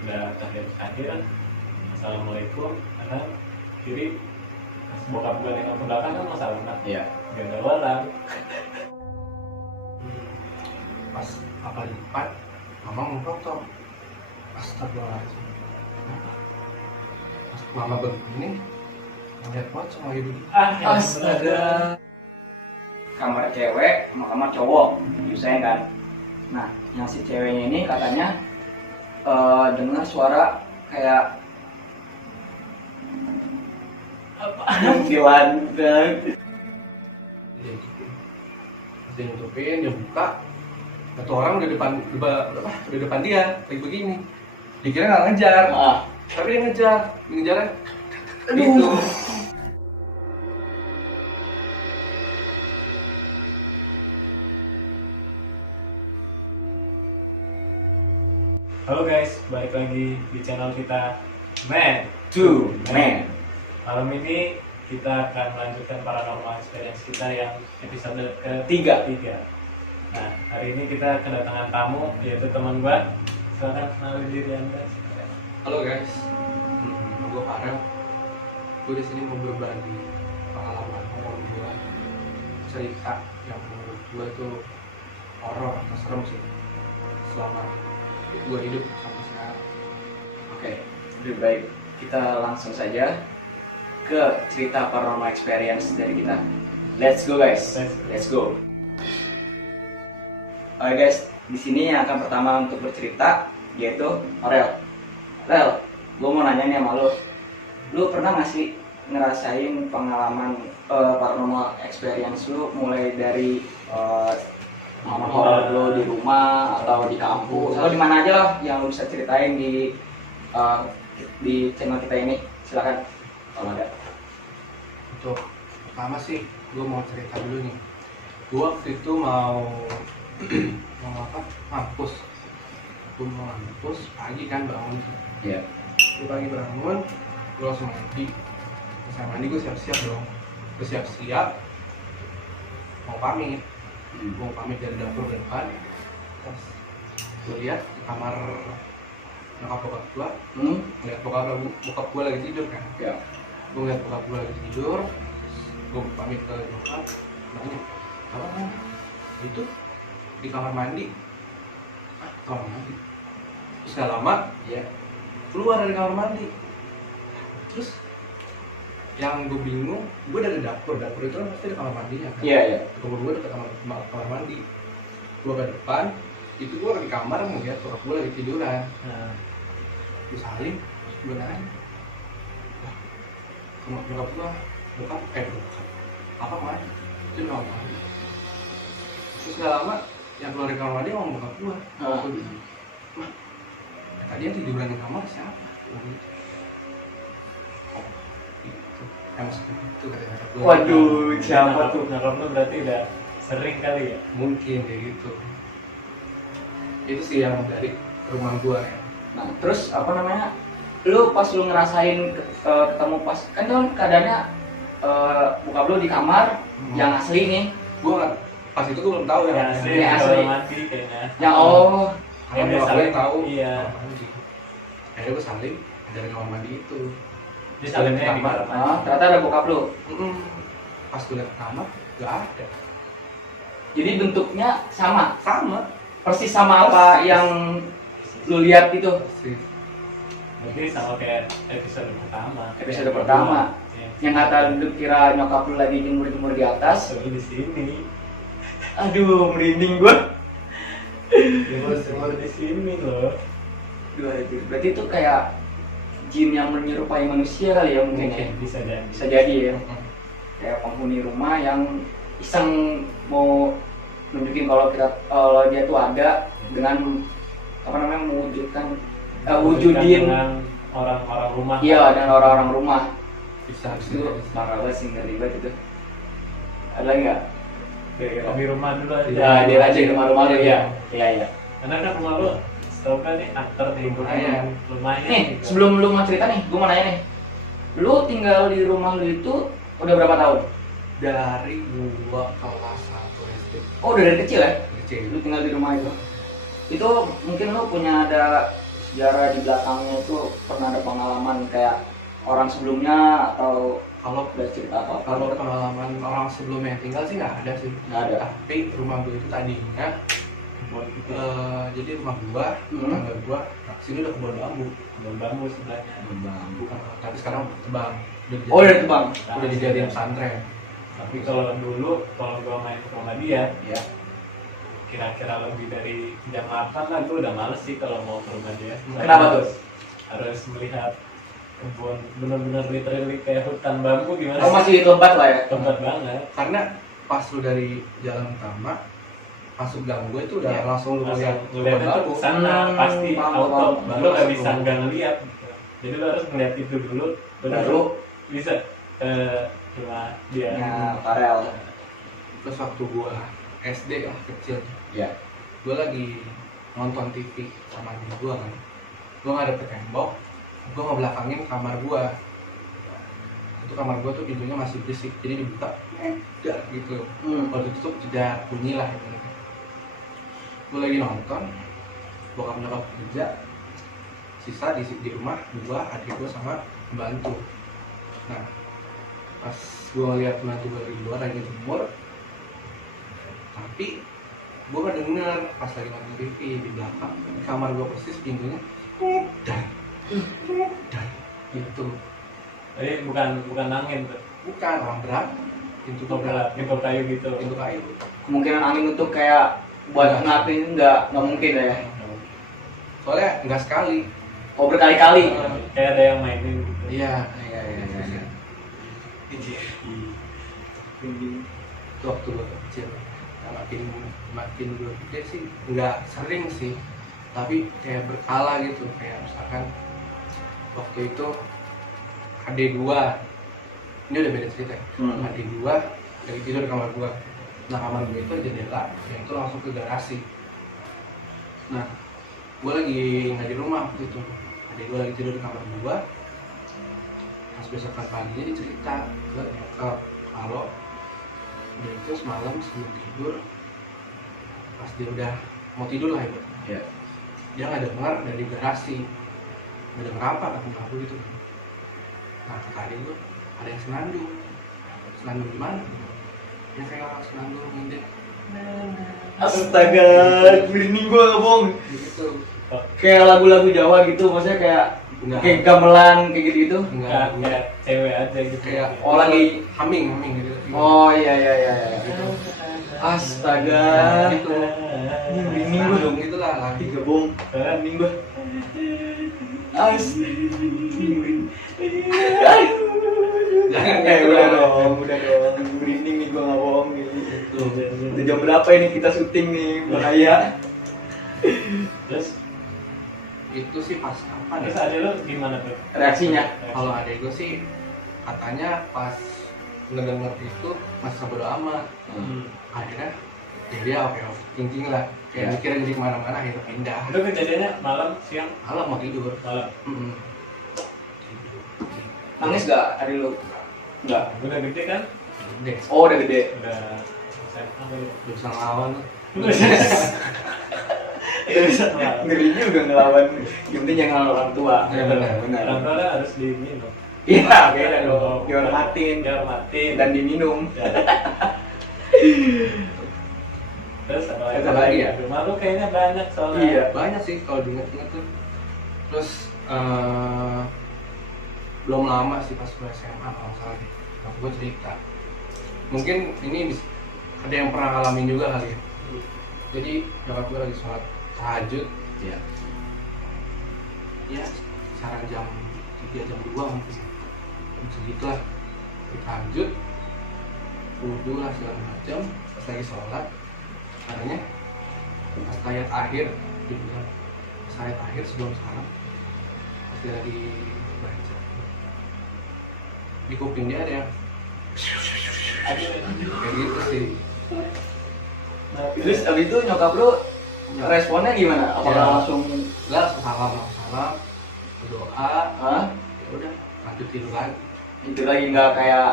udah terakhir assalamualaikum kanan kiri. Pas bokap gue nengok ke belakang kan masalah Iya. gak ada orang. Pas apa lipat mama ngomong astagfirullahaladzim. Pas mama begini ngeliat banget sama ibu. Astaga. Kamar cewek sama kamar cowok diusahain kan. Nah, yang si ceweknya ini katanya dengar suara kayak Apaan? di lantai. Dia nutupin, dia buka. Satu orang udah depan dia lagi begini. Dikira nggak ngejar, tapi dia ngejarnya. Gitu. Halo guys, balik lagi di channel kita Man Two Man. Malam ini kita akan melanjutkan paranormal experience kita yang episode Tiga. ketiga. Nah, hari ini kita kedatangan tamu, yaitu teman gua. Silakan kenalin diri Anda. Halo guys, gue Farel. Gue di sini mau berbagi pengalaman gue, cerita yang menurut gue itu horor atau serem sih selama gue hidup sampai sekarang. Oke, lebih baik kita langsung saja ke cerita paranormal experience dari kita. Let's go guys, let's go. Oke guys, di sini yang akan pertama untuk bercerita yaitu Rel. Rel, gue mau nanya nih sama lu pernah nggak sih ngerasain pengalaman paranormal experience lu mulai dari pengalaman horor lu di rumah atau di kampus atau di mana aja lah yang lu bisa ceritain di channel kita ini, silakan kalau ada. Untuk pertama sih, gue mau cerita dulu nih. Gue waktu itu mau mampus. Gue mau mampus pagi kan bangun. Iya. Gue pagi bangun, gue langsung mandi. Selesai mandi gue siap-siap dong. Gue siap-siap mau pamit. Gue mau pamit dari dapur ke depan. Terus gue lihat di kamar nyokap bokap gue, ngeliat bokap gue lagi tidur kan. Ya. Gue ngeliat bokap gue lagi tidur. Gue pamit ke nyokap, nanya, apa kan? Itu di kamar mandi. Kamar mandi. Terus gak lama, Iya. keluar dari kamar mandi. Terus yang gue bingung, gue dari dapur itu kan pasti ada kamar mandinya kan. Iya, iya. Kamar gue dekat kamar mandi. Gue ke depan, itu gue lagi di kamar ngeliat bokap gue lagi tiduran. Nah, Gue salim, gue nanya, wah, bokap gue, bokap, apa mana? Itu kamar mandi. Terus gak lama, yang keluar dari kamar mandi ngomong bokap gue. Gue bilang, mah, tadi yang tiduran di kamar siapa? Gue gitu. Oh, itu. Emang seperti itu kata gue. Waduh, siapa tuh? nyokap lu berarti udah sering kali ya? Mungkin kayak gitu. Itu sih yang dari rumah gue ya. Nah, terus apa namanya? Lu pas lu ngerasain ketemu pas kan tuh keadaannya bokap lu di kamar yang asli nih. Gue pas itu gue belum tahu ya. Ya, asli, Ini di asli. kamar mandi kayaknya. Yang oh, Yang Kalau dia gue saling tahu. iya. Akhirnya gue saling dari kamar mandi itu. Dia salingnya di kamar mandi. ternyata ada bokap lu. Pas gue liat ke kamar, gak ada. Jadi bentuknya sama, Sama. persis sama apa yang lu lihat itu. Persis. Berarti sama kayak episode pertama. Episode pertama. Iya. Yang kata lu kira nyokap lu lagi jemur-jemur di atas. Seru di sini. Aduh, merinding gua. Jemur di sini loh. Berarti itu kayak jin yang menyerupai manusia kali ya mungkin ya. Bisa jadi. Bisa jadi ya. Kayak penghuni rumah yang iseng mau nunjukin kalau dia tuh ada dengan apa namanya mewujudkan wujudin dengan orang-orang rumah. iya dengan orang-orang rumah. Bisa. Itu parah banget sih, ngeri banget itu. Ada lagi nggak? Kira-kira? Di rumah dulu aja. Ya, dia aja di rumah lu ya. Iya, iya. Karena kan rumah lu setahu kan nih aktor di Lumayan. lumayan. Nih, sebelum lu mau cerita nih, gua mau nanya nih. Lu tinggal di rumah lu itu udah berapa tahun? Dari gua kelas 1 SD. Oh, udah dari kecil ya? Kecil. Lu tinggal di rumah itu. Itu mungkin lu punya ada sejarah di belakangnya itu pernah ada pengalaman kayak orang sebelumnya atau Kalau ada cerita apa? kalau pengalaman orang sebelumnya yang tinggal sih nggak ada sih. Nggak ada. Tapi rumah gue itu tadinya Kebun gitu. jadi rumah gua, tetangga gua, sini udah kebun bambu. Kebun bambu sebelahnya. bambu. Tapi sekarang tebang. Oh, udah tebang. Udah dijadiin pesantren. Tapi kalau dulu, kalau gua main ke rumah dia, Ya. kira-kira lebih dari jam 8 lah, gua udah males sih kalau mau ke rumah dia. Kenapa tuh? Harus melihat kebun bener-bener literally kayak hutan bambu gimana Oh, sih? masih lebat lah ya. Lebat banget. Karena pas lu dari jalan utama masuk gang gue itu udah Iya. langsung lu lihat kebun ngeliatnya bambu. tuh sana pasti paham, auto, paham. baru nggak bisa nggak ngeliat gitu. Jadi lo harus ngeliat itu dulu, Baru bisa ke rumah dia. ya Farel. Terus waktu gua SD lah kecil, Ya. gua lagi nonton TV sama adik gua kan. Gua ngadep ke tembok, gua ngebelakangin kamar gua. Itu kamar gua tuh pintunya masih berisik, jadi dibuka, udah gitu. Kalau ditutup tidak bunyi lah gitu. Gue lagi nonton, bokap nyokap kerja, sisa di rumah gua, adik gua sama pembantu. Nah, pas gua ngeliat pembantu gua di luar lagi jemur, tapi gua kan denger pas lagi nonton TV di belakang di kamar gua persis pintunya dan gitu. Jadi bukan angin tuh, Bukan orang berat, pintu berat, pintu kayu gitu. pintu kayu. Kemungkinan angin untuk kayak buat ngapin nggak mungkin ya. Soalnya nggak sekali. Oh, berkali-kali. Kayak ada yang mainin gitu. Iya. Iya. Itu waktu gue kecil. Nah, makin gue gede sih nggak sering sih, tapi kayak berkala gitu. Kayak misalkan waktu itu adik gua, ini udah beda cerita ya. Adik gua lagi tidur di kamar gua. Nah, kamar gua itu jendela yang itu langsung ke garasi. Nah, gua lagi nggak di rumah waktu itu. Adik gua lagi tidur di kamar gua. Pas besokan paginya dia cerita ke nyokap kalau dia itu semalam sebelum tidur, pas dia udah mau tidur lah ibaratnya, Iya. dia nggak dengar dari garasi, nggak dengar apa kata aku gitu. Nah, kata adik gua ada yang senandung di mana? Ya kayak orang senandung ngintip. Astaga, merinding gua bohong. Gitu. Kayak lagu-lagu Jawa gitu, maksudnya kayak Enggak, gamelan kayak gitu-gitu. enggak, Kayak cewek aja gitu. kayak Oh, lagi humming gitu. oh iya. Astaga. Gitu. Merinding gua. Senandung gitulah lagi. Tiga bohong. Merinding gua. Udah dong. Merinding nih gua nggak bohong nih. Udah jam berapa ini kita syuting nih, bahaya. Terus Itu sih pas kapan terus ya? ada lo gimana tuh? Reaksinya? Kalau adek gue sih katanya pas ngedenger itu masih bodo amat. Akhirnya ya dia oke thinking lah, kayak mikirnya jadi kemana-mana, akhirnya pindah. Itu kejadiannya malam, siang, Malam mau tidur. malam. Nangis gak hari lu? Enggak. Udah gede kan? Deh, Oh, udah gede. Udah SMA kali. udah bisa ngelawan. Udah bisa. Ngeri juga ngelawan. Yang penting jangan ngelawan orang tua. Ya, benar. Orang tua kan harus diminum. Iya, beda dong. Dihormatin Dihormatin. dan diminum. Ya. Terus apa Apa lagi ya? Rumah lu kayaknya banyak soalnya. Iya. Banyak sih kalau diinget-inget tuh. Terus belum lama sih pas gue SMA kalau salah deh. Aku gue cerita. Mungkin ini ada yang pernah ngalamin juga kali ya. Jadi nyokap gue lagi sholat tahajud. Iya. Ya, saran jam 3 jam 2 mungkin. Segitu lah. Tahajud. Wudhu lah segala macam. Pas lagi sholat, katanya pas ayat akhir, dia bilang pas ayat akhir sebelum salam, pas dia lagi baca, di kuping dia ada yang kayak gitu sih. Terus abis itu nyokap lu responnya gimana? Apakah Ya. langsung Lah salam, berdoa, Hah? ya udah lanjut tidur lagi. Itu lagi nggak kayak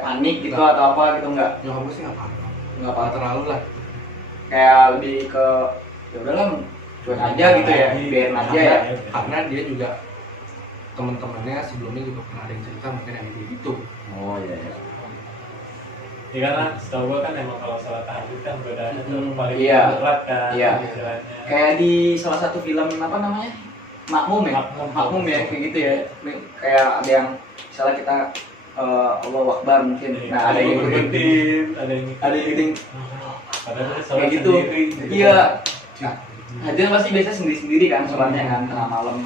panik gitu atau apa gitu, nggak Nyokap gue sih nggak apa-apa, nggak apa apa terlalu lah. kayak lebih ke ya udahlah cuek aja gitu ya, biarin aja ya. Karena dia juga teman-temannya sebelumnya juga pernah ada yang cerita mungkin yang gitu. Oh iya iya. Ya karena setahu gue kan emang kalau sholat tahajud kan godaannya tuh paling Iya. berat kan Iya. istilahnya. Kayak di salah satu film apa namanya? Makmum ya? Makmum ya, kayak gitu ya. Kayak ada yang misalnya kita Allahu Akbar mungkin. Nah, ada yang ngikutin, ada yang ngikutin. Padahal sholat Kayak gitu. sendiri. Iya. Nah, hajat pasti biasa sendiri-sendiri kan sholatnya kan tengah malam.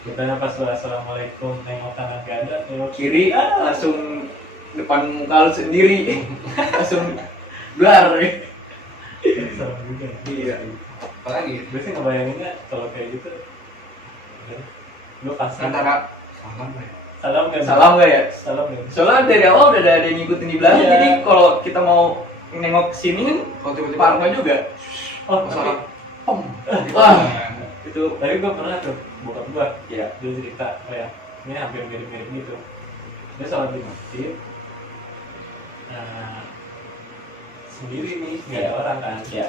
Kita pas sholat assalamualaikum nengok kanan gak ada, nengok Kiri langsung depan muka lu sendiri. Langsung blar. sama juga. Iya. Apalagi Gue sih ngebayanginnya kalau kayak gitu, lu pasang antara salam ya. salam nggak? Salam nggak ya? Salam nggak? Soalnya dari awal udah ada yang ngikutin di belakang, Iya. jadi kalau kita mau nengok ke sini kan Kalau tiba-tiba parno juga. Oh, salam, tapi pom. Wah, itu tapi gue pernah tuh bokap gue, ya. dia cerita kayak ini hampir mirip-mirip gitu. Dia sholat di masjid, sendiri nih, nggak ada Iya. orang kan? Ya.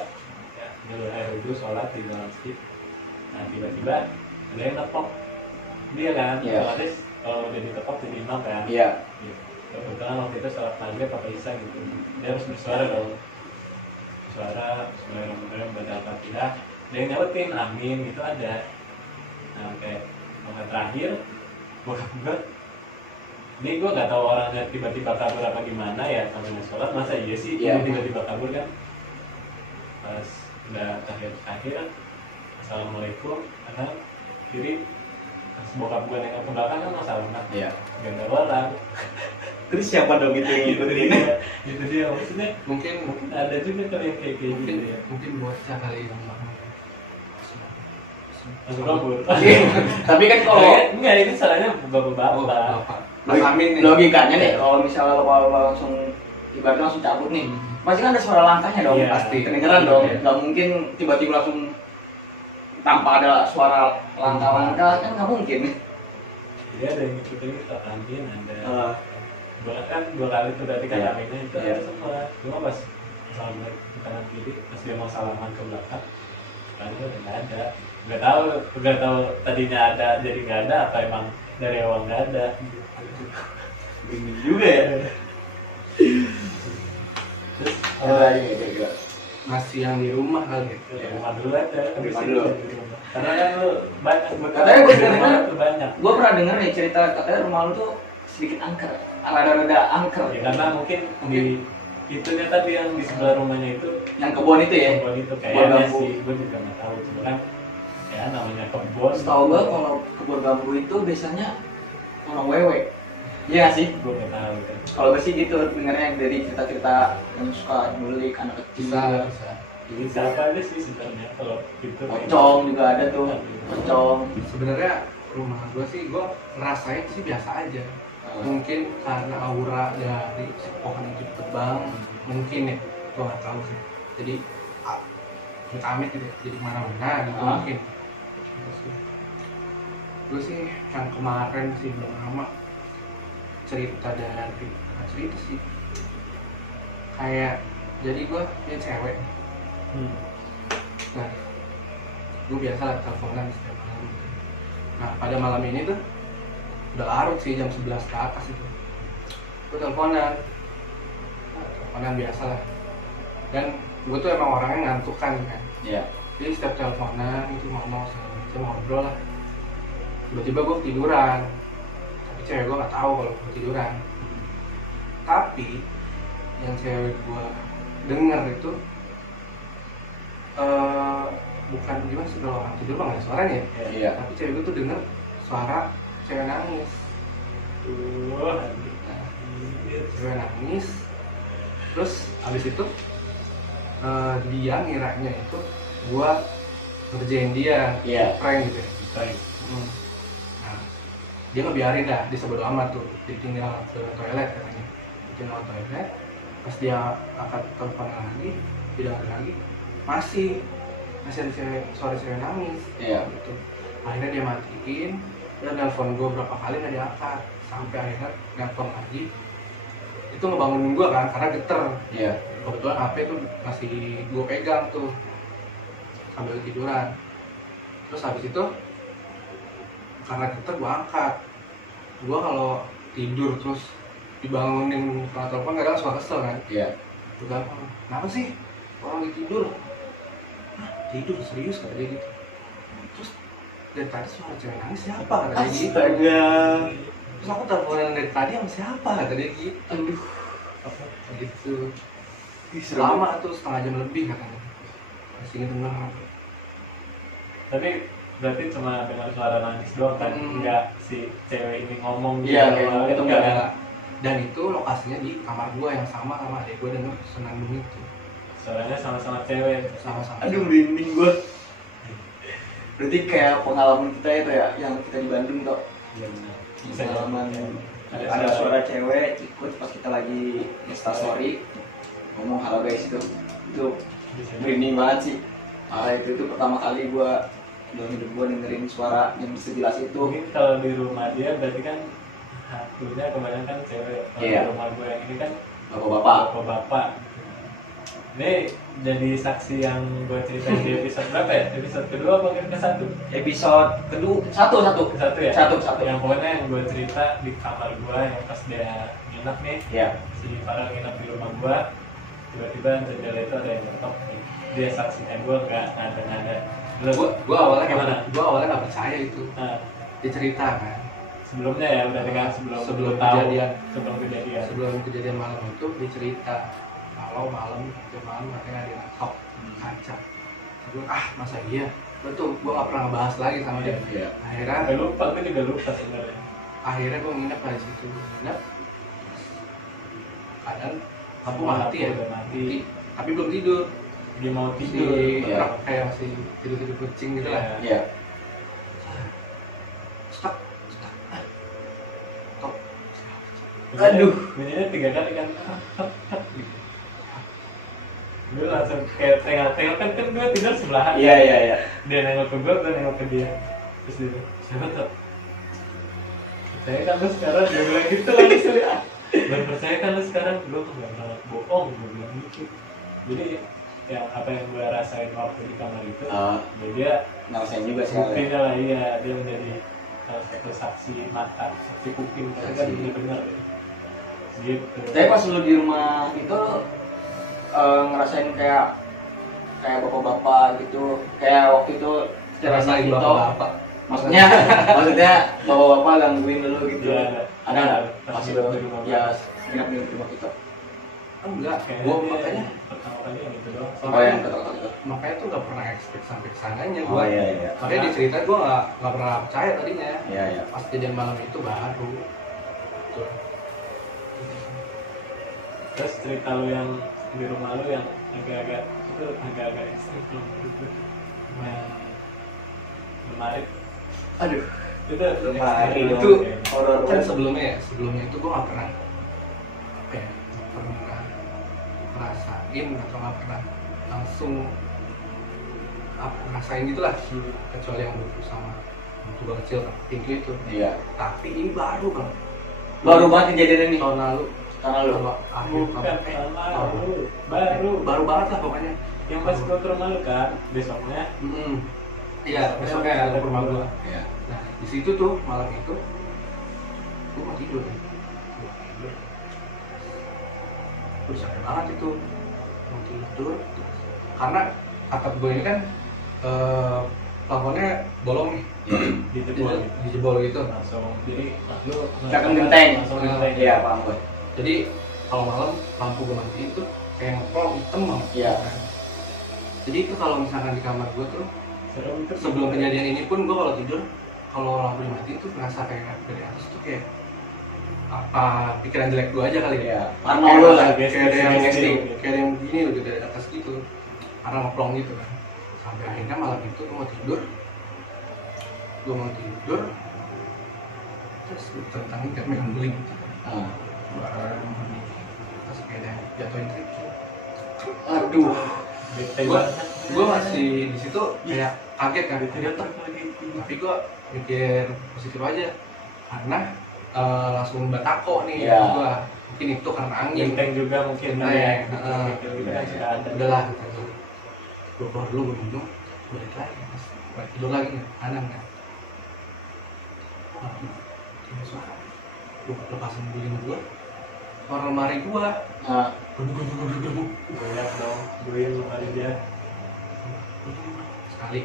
Ya, jalur air itu sholat di dalam masjid. Nah tiba-tiba ada yang nepok dia kan, Iya. otomatis kalau udah ditepok jadi imam kan. Iya. Gitu. Kebetulan waktu itu sholat maghrib apa isya gitu, dia harus bersuara dong, suara bismillahirrahmanirrahim baca al-fatihah, dia yang nyautin amin gitu ada. Nah kayak momen terakhir bokap gue, ini gue nggak tahu orangnya tiba-tiba kabur apa gimana ya sambil sholat, masa iya sih Iya. dia tiba-tiba kabur kan. Pas udah akhir assalamualaikum kanan kiri, pas bokap gue nengok ke belakang kan masalah kan, Iya. gak ada orang. Terus siapa dong itu yang ngikutin ini? Itu dia maksudnya, Mungkin ada juga kalau yang kayak gitu ya mungkin bocah kali yang bangun. langsung kabur. Tapi kan kalau Enggak, ini salahnya Oh, bapak-bapak. bapak. Mas Amin nih. logikanya nih, kalau misalnya lo langsung ibaratnya langsung cabut nih, pasti kan ada suara langkahnya dong, Iya. pasti kedengeran dong. Iya. Nggak mungkin tiba-tiba langsung tanpa ada suara langkah-langkah, kan nggak mungkin. Jadi ada yang ngikutin kita amin, ada Ah. dua kali tuh berarti kan Iya. aminnya itu Iya. ada semua. Cuma pas salaman ke kanan kiri, pas dia mau salaman ke belakang, kan udah nggak ada. Nggak tahu tadinya ada jadi nggak ada, apa emang dari awal nggak ada. Ini juga ya. Terus Juga. Masih yang di rumah kali. rumah dulu aja, habis Rumah itu dulu. di rumah. Karena kan lu banyak, Katanya gua di rumah dengar- tuh banyak. Gue pernah denger nih cerita katanya rumah lu tuh sedikit angker, rada-rada angker. Ya, karena mungkin di itunya tadi yang di sebelah rumahnya itu Yang kebun itu ya. kebun itu Kebun kayaknya bambu. sih, gue juga nggak tahu. Cuma kan ya namanya kebun. Setahu gue kalau kebun bambu itu biasanya orang wewe. Iya nggak sih? Gue nggak tahu kan. Kalau gue sih gitu dengarnya dari cerita-cerita yang suka nyulik anak kecil. Bisa. Jadi siapa aja sih sebenarnya kalau itu? Pocong juga ada tuh. Pocong. Sebenarnya rumah gue sih gue ngerasain sih biasa aja. Mungkin karena aura dari si pohon itu tebang, mungkin ya, gue nggak tahu sih. Jadi amit-amit gitu, ya, jadi kemana-mana gitu Ah. mungkin. Gue sih yang kemarin sih belum lama cerita dari bukan cerita sih, kayak jadi gue dia cewek. Nah, gue biasa lah teleponan setiap malam gitu. Nah, pada malam ini tuh udah larut sih, jam 11 ke atas itu. Gue teleponan. Nah, teleponan biasa lah. Dan gue tuh emang orangnya ngantukan kan. Iya. Jadi setiap teleponan itu ngomong sama macam ngobrol lah. Tiba-tiba gue ketiduran. Tapi cewek gue nggak tahu kalau gue ketiduran. Tapi yang cewek gue denger itu bukan gimana sih, kalau orang tidur mah nggak ada suaranya ya. Iya. Tapi cewek gue tuh denger suara cewek nangis. Cewek nangis. Terus abis itu dia ngiranya itu gua ngerjain dia, Iya. prank gitu ya. Nah, dia ngebiarin dah, dia sebodo amat tuh, ditinggal ke toilet katanya. Ditinggal ke toilet, pas dia angkat telepon lagi, tidak lagi, masih ada suara cewek nangis. Iya. Gitu. Akhirnya dia matiin, dia nelfon gue berapa kali nggak diangkat, sampai akhirnya nelfon lagi. Itu ngebangunin gue kan, karena geter. Iya. Kebetulan HP tuh masih gue pegang tuh sambil tiduran. Terus habis itu karena getar gue angkat. Gue kalau tidur terus dibangunin karena telepon kadang suka kesel kan. Iya. Gue telepon, kenapa sih orang lagi tidur? Hah, tidur serius kata dia gitu. Terus dari tadi suara cewek nangis siapa kata dia gitu. Astaga. Terus aku teleponan dari tadi sama siapa kata dia gitu. Aduh. Gitu. Ih, serem. Lama tuh setengah jam lebih katanya. Masih denger. Tapi berarti cuma dengar suara nangis doang kan, enggak si cewek ini ngomong Iya, gitu. kayak itu enggak enggak. kan? Dan itu lokasinya di kamar gua yang sama adik gua denger senandung itu. Suaranya sama-sama cewek. Sama-sama. Aduh, merinding gua. Berarti kayak pengalaman kita itu ya, yang kita di Bandung tuh. Iya benar. Bisa Pengalaman jadi. ada suara cewek ikut pas kita lagi instastory ngomong halo guys itu Bisa. merinding banget sih. Itu pertama kali gua dalam hidup gua dengerin suara yang sejelas itu. Mungkin kalau di rumah dia berarti kan hantunya kebanyakan cewek. Kalau Iya. di rumah gue yang ini kan Bapak-bapak. bapak-bapak. Ini jadi saksi yang gue ceritain di episode berapa ya? Episode kedua apa ke satu? Episode kedua satu Satu ya? Satu. Yang pokoknya yang gue cerita di kamar gue yang pas dia nginep nih, Ya. si Farel nginep di rumah gue, tiba-tiba jendela itu ada yang ngetok nih. Dia saksinya, gue nggak ada. Gua awalnya gimana? nggak percaya itu. Nah, Dia cerita kan. sebelumnya ya udah kan Sebelum lu tahu, kejadian. sebelum kejadian Malam itu dia cerita kalau tiap malam katanya ada yang ngetok kaca. Gue masa iya? Betul, gue nggak pernah ngebahas lagi sama dia. Iya. Akhirnya gue juga lupa sebenarnya. gue nginep lah di situ. Nginep. Kadang lampu mati ya. Udah mati. Tapi belum tidur. Dia mau Masih tidur. Iya. kayak masih tidur kucing gitu lah. Iya. Stop. Stop. Aduh. Bunyinya 3 kali kan. Gue langsung kayak tengok kan gue tidur sebelahan. Iya. Dia nengok ke gue nengok ke dia. Terus dia siapa tuh? Percaya kan lu sekarang, dia bilang gitu lagi sih. Dan percaya kan lu sekarang, gue nggak pernah bohong, gue bilang gitu. Jadi yang apa yang gue rasain waktu di kamar itu, ya dia Ngerasain juga sih. buktinya lah, iya, dia menjadi salah satu saksi mata, saksi kuping, tapi kan bener-bener gitu. Tapi pas lu di rumah itu ngerasain kayak bapak-bapak gitu, kayak waktu itu Rasain gitu. bapak-bapak. Maksudnya bapak-bapak gangguin dulu gitu. Iya, Ada nggak? pas Pas di itu rumah. ya nginep di rumah kita. Enggak, Kayaknya gue dia makanya pertama kali yang itu doang. Oh yang kata-kata itu. makanya tuh nggak pernah expect sampai kesananya gue. Oh iya. Makanya di cerita gue nggak pernah percaya tadinya. Iya. Pas kejadian malam itu baru. Tuh. Terus cerita lu yang di rumah lu yang agak-agak ekstrim kalau menurut gue. Yang lemari Aduh. itu Lemari ekstrim Itu banget kayaknya. horor kan kan. sebelumnya itu gue nggak pernah nggak pernah ngerasain atau nggak pernah langsung ngerasain gitulah, kecuali yang dulu sama waktu gue kecil pintu itu. Iya. Tapi ini baru bang, Baru banget kejadian ini. tahun lalu. Tahun lalu. Akhir Bukan tahun lalu, baru banget lah pokoknya. yang pas gua ke rumah lu kan besoknya. Iya, besoknya ada ke rumah gua. Iya. Nah, di situ tuh malam itu gua mau tidur. Terus capek banget itu mau tidur. Karena atap gua ini kan plafonnya bolong nih, dijebol gitu. Langsung jadi lu Cakep genteng. langsung genteng. Iya, paham gue. Jadi kalau malam lampu gua matiin tuh kayak ngeplong hitam banget. Iya. Jadi itu kalau misalkan di kamar gua tuh Serem tuh. sebelum kejadian ini pun gue kalau tidur kalau lampu dimatiin tuh ngerasa kayak dari atas tuh kayak apa pikiran jelek gue aja kali ya. Iya. Parno lu lah. Kayak ada yang Suggestive. kayak ada yang begini loh dari atas gitu karena ngeplong gitu kan. Sampai akhirnya malam itu gue mau tidur terus gue tentangin kayak megang beling gitu. Ah. Terus kayak ada yang jatuhin trip. Aduh. Gue masih di situ kayak kaget kan, tapi gue mikir positif aja karena langsung batako nih. Iya. Gue mungkin itu karena angin. Genteng juga mungkin Genteng, gitu. Gitu kan sudah ada. Udahlah gitu. Gue keluar dulu, gue minum, balik lagi. Gue tidur lagi nih, kanan kan. Ini suara. Gue lepasin bunyi gue. Orang lemari gue. Nah, Gebuk. Goyang dong, goyang lemari dia. Sekali.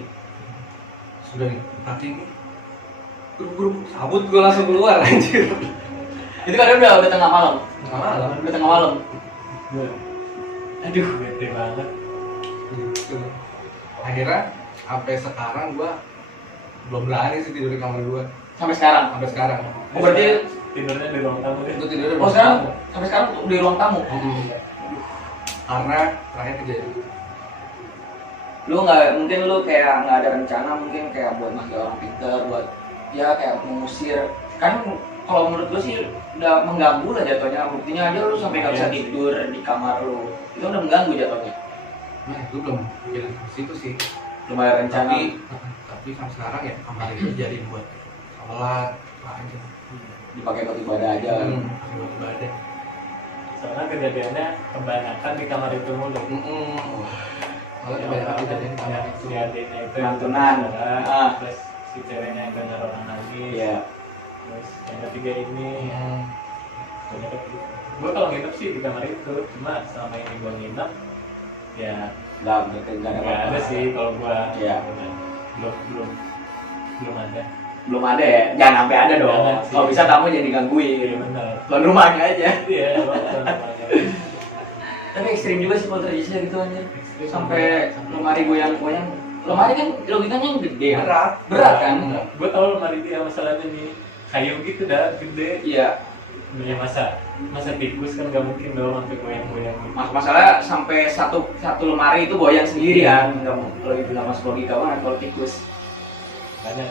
Sudah nih, perhatiin nih. Gebuk. Sabut gue langsung keluar anjir. itu kan udah tengah malam. Malah. Udah tengah malam. Aduh, bete banget. Gitu. Akhirnya sampai sekarang gue belum berani sih tidur di kamar gue. Sampai sekarang. Sampai sekarang. Oh, berarti tidurnya di ruang tamu deh. Gue tidurnya oh sekarang sampai sekarang di ruang tamu. Karena terakhir kejadian. Lu nggak mungkin lu kayak nggak ada rencana mungkin kayak buat manggil orang pintar buat ya kayak mengusir kan kalau menurut lu sih udah mengganggu lah jatuhnya buktinya aja lu sampai nggak bisa tidur di kamar lu itu udah mengganggu jatuhnya. Nah, gue belum jalan ke situ sih. Belum ada rencana. Tapi sampai sekarang ya kamar itu jadi buat sholat aja. Dipakai buat ibadah aja. Buat ibadah. Soalnya kejadiannya kebanyakan di kamar itu mulu. Kalau kebanyakan kejadian di kamar itu. Si adiknya itu Nantunan. terus si ceweknya yang dengar orang nangis. Iya. Terus yang ketiga ini banyak gitu. Gue kalau nginep sih di kamar itu, cuma selama ini gue nginep ya nggak ada sih kalau gue. Iya. Belum ada. Belum ada ya, jangan sampai ada dong. Jangan sih. Kalau bisa tamu jangan Iya digangguin. benar. Tuan rumahnya aja. Iya. Rumahnya. Tapi ekstrim juga sih kalau terjadi gitu anjir. Sampai lemari goyang-goyang. Lemari kan logikanya gede kan? Berat kan? Gue tau lemari dia masalahnya nih kayu gitu dah gede. Iya. Ya masa tikus kan gak mungkin dong sampai goyang-goyang gitu. Masalah sampai satu lemari itu goyang sendiri kan? Enggak mau kalau dibilang masuk logika banget kalau tikus. Makanya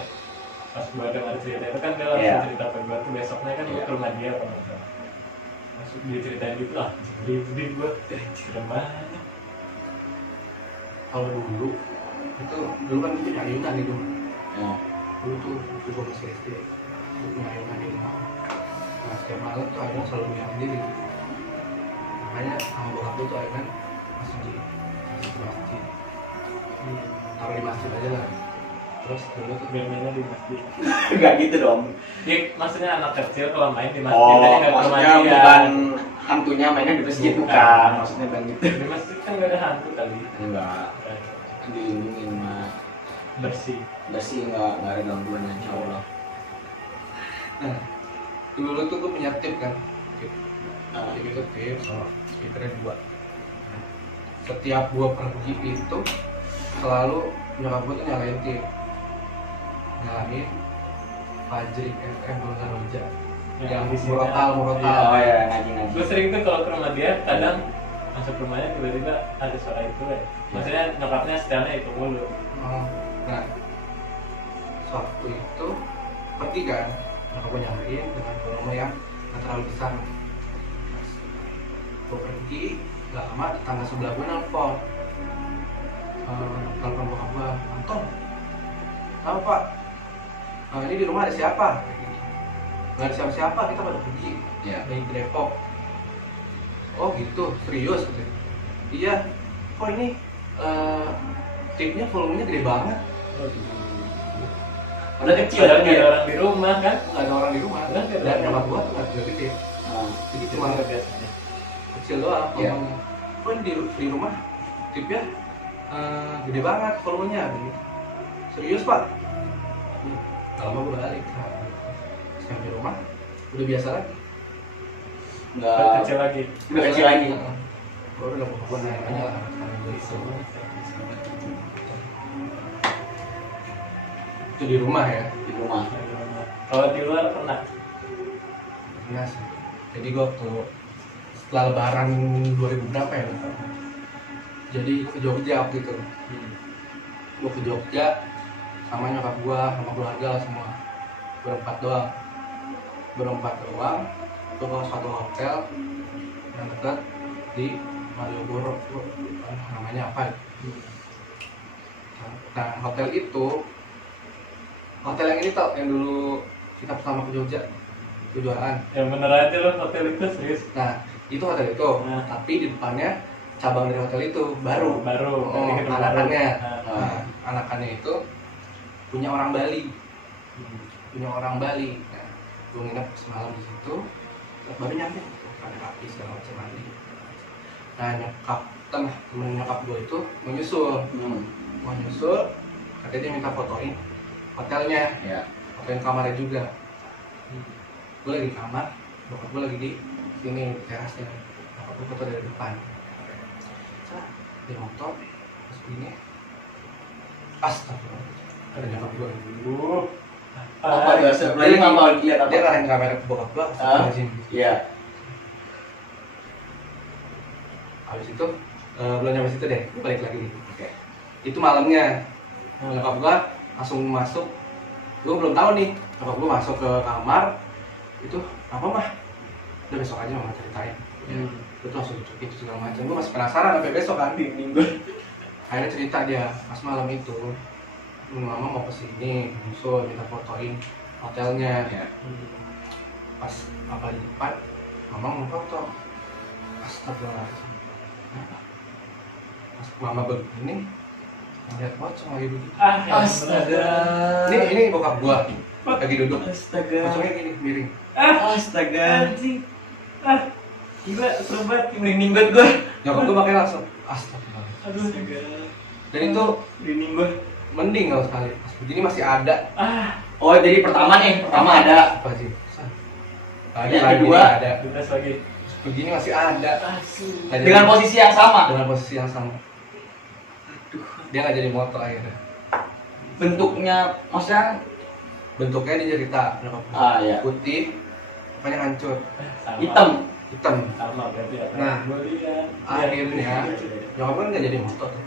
pas gue dengar cerita itu kan dia langsung Iya. cerita ke gue tuh besoknya kan gue ke rumah dia apa enggak. Masuk dia ceritain gitu lah, jadi gue cerita banyak. Kalau dulu kan itu punya ayunan itu. Ya. Dulu tuh waktu gue masih SD itu punya ayunan di rumah. Nah setiap malam tuh ayunan selalu punya sendiri. Makanya sama bokap gue tuh ayunan masih di masjid. Taruh di masjid aja lah. Terus dulu tuh Biar mainnya di masjid. Enggak gitu dong. Dia maksudnya anak kecil kalau main di masjid Oh, jadi nggak ke rumah maksudnya dia. bukan hantunya mainnya di masjid bukan. Maksudnya bukan gitu. Di masjid kan gak ada hantu kali. Enggak. Dilindungi mah Bersih. bersih nggak ada gangguan insya Allah. nah dulu tuh gue punya tip kan. Nah, Tip itu tip sama speakernya 2. Nah, setiap gue pergi itu selalu nyokap gue tuh nyalain tip. Nyalain Fajri FM Golongan Roja yang di sini. murotal oh ya ngaji. Gue sering tuh kalau ke rumah dia kadang masuk rumahnya tiba-tiba ada suara itu ya. Maksudnya nyokapnya setelnya itu mulu. Nah waktu itu pergi kan nyokap gue nyalain dengan volume yang nggak terlalu besar. Gue pergi nggak lama tetangga sebelah gue nelfon bokap gue, Anton apa pak? Ini di rumah ada siapa? Nggak ada siapa-siapa, kita pada pergi dari Depok. Oh gitu, serius? Iya, kok ini tipnya volumenya gede banget. Udah kecil Padahal kan nggak dia. ada orang di rumah kan? Nggak ada orang di rumah, Nggak ada dan orang. nyokap gua tuh nggak ada gede, jadi cuma biasanya. kecil doang Iya. volumenya. Kok ini di rumah tipnya gede banget volumenya gitu. Serius pak? Nggak lama gua balik. Sampai di rumah udah biasa lagi. Nggak Kecil lagi. udah kecil lagi. Gua udah gua nanya lah sekarang gue itu di rumah ya. Di rumah. Kalau di luar pernah. Iya sih. Jadi gue waktu setelah lebaran 2000 berapa ya? Jadi ke Jogja waktu itu. Gue ke Jogja sama nyokap gue, sama keluarga lah semua. Berempat doang. Gue ke suatu hotel yang dekat di Malioboro. Namanya apa? Nah hotel yang ini tau, yang dulu kita pertama ke Jogja kejuaraan. Yang bener aja loh hotel itu serius. Nah, itu hotel itu. Nah. Tapi di depannya cabang dari hotel itu baru. Baru. Oh, Tadi kita anakannya. baru. Nah, anakannya itu punya orang Bali. Nah, gue nginep semalam di situ, baru nyampe ada api segala macam mandi. Nah temen nyokap gue itu mau nyusul, katanya dia minta fotoin hotelnya, fotoin kamarnya juga. Gue lagi di kamar, bokap gue lagi di sini terasnya, bokap gue foto dari depan. Dia motor, terus begini, astagfirullah, ada nyokap gue. Apa dia sebenarnya nggak mau lihat apa? Dia ngarahin kamera ke bokap gue, Iya. Habis itu belum nyampe situ deh, gue balik lagi nih. Oke. Itu malamnya, nyokap gue langsung masuk. Gue belum tahu nih, nyokap gue masuk ke kamar. Itu apa mah? Udah besok aja mama ceritain. Gue tuh langsung itu segala macam. Gue masih penasaran sampai besok kan, minggu. Akhirnya cerita dia pas malam itu, mama mau kesini, nyusul minta fotoin hotelnya. Pas apa di depan, mama mau foto. Astagfirullahaladzim. Pas mama begini, ngeliat pocong lagi begitu. Astaga. Ini bokap gua lagi duduk. Astaga. Pocongnya gini miring. Astaga. Anjing. Gila, serem banget. Merinding banget gue. Nyokap gua makanya langsung astagfirullah. Aduh, astaga. Dan itu Merinding gue. mending kalau sekali. Pas begini masih ada. Oh jadi pertama ada. Apa sih? Yang Lagi kedua, ada. Dites lagi. Begini masih ada. Aduh. Dengan posisi yang sama. Dengan posisi yang sama. Aduh. Dia nggak jadi moto akhirnya. Bentuknya maksudnya Bentuknya dia cerita. Nyokap gua. iya. Putih, pokoknya hancur. Hitam. Hitam. Sama berarti apa? Nah, gue lihat. akhirnya nyokap kan nggak jadi moto tuh.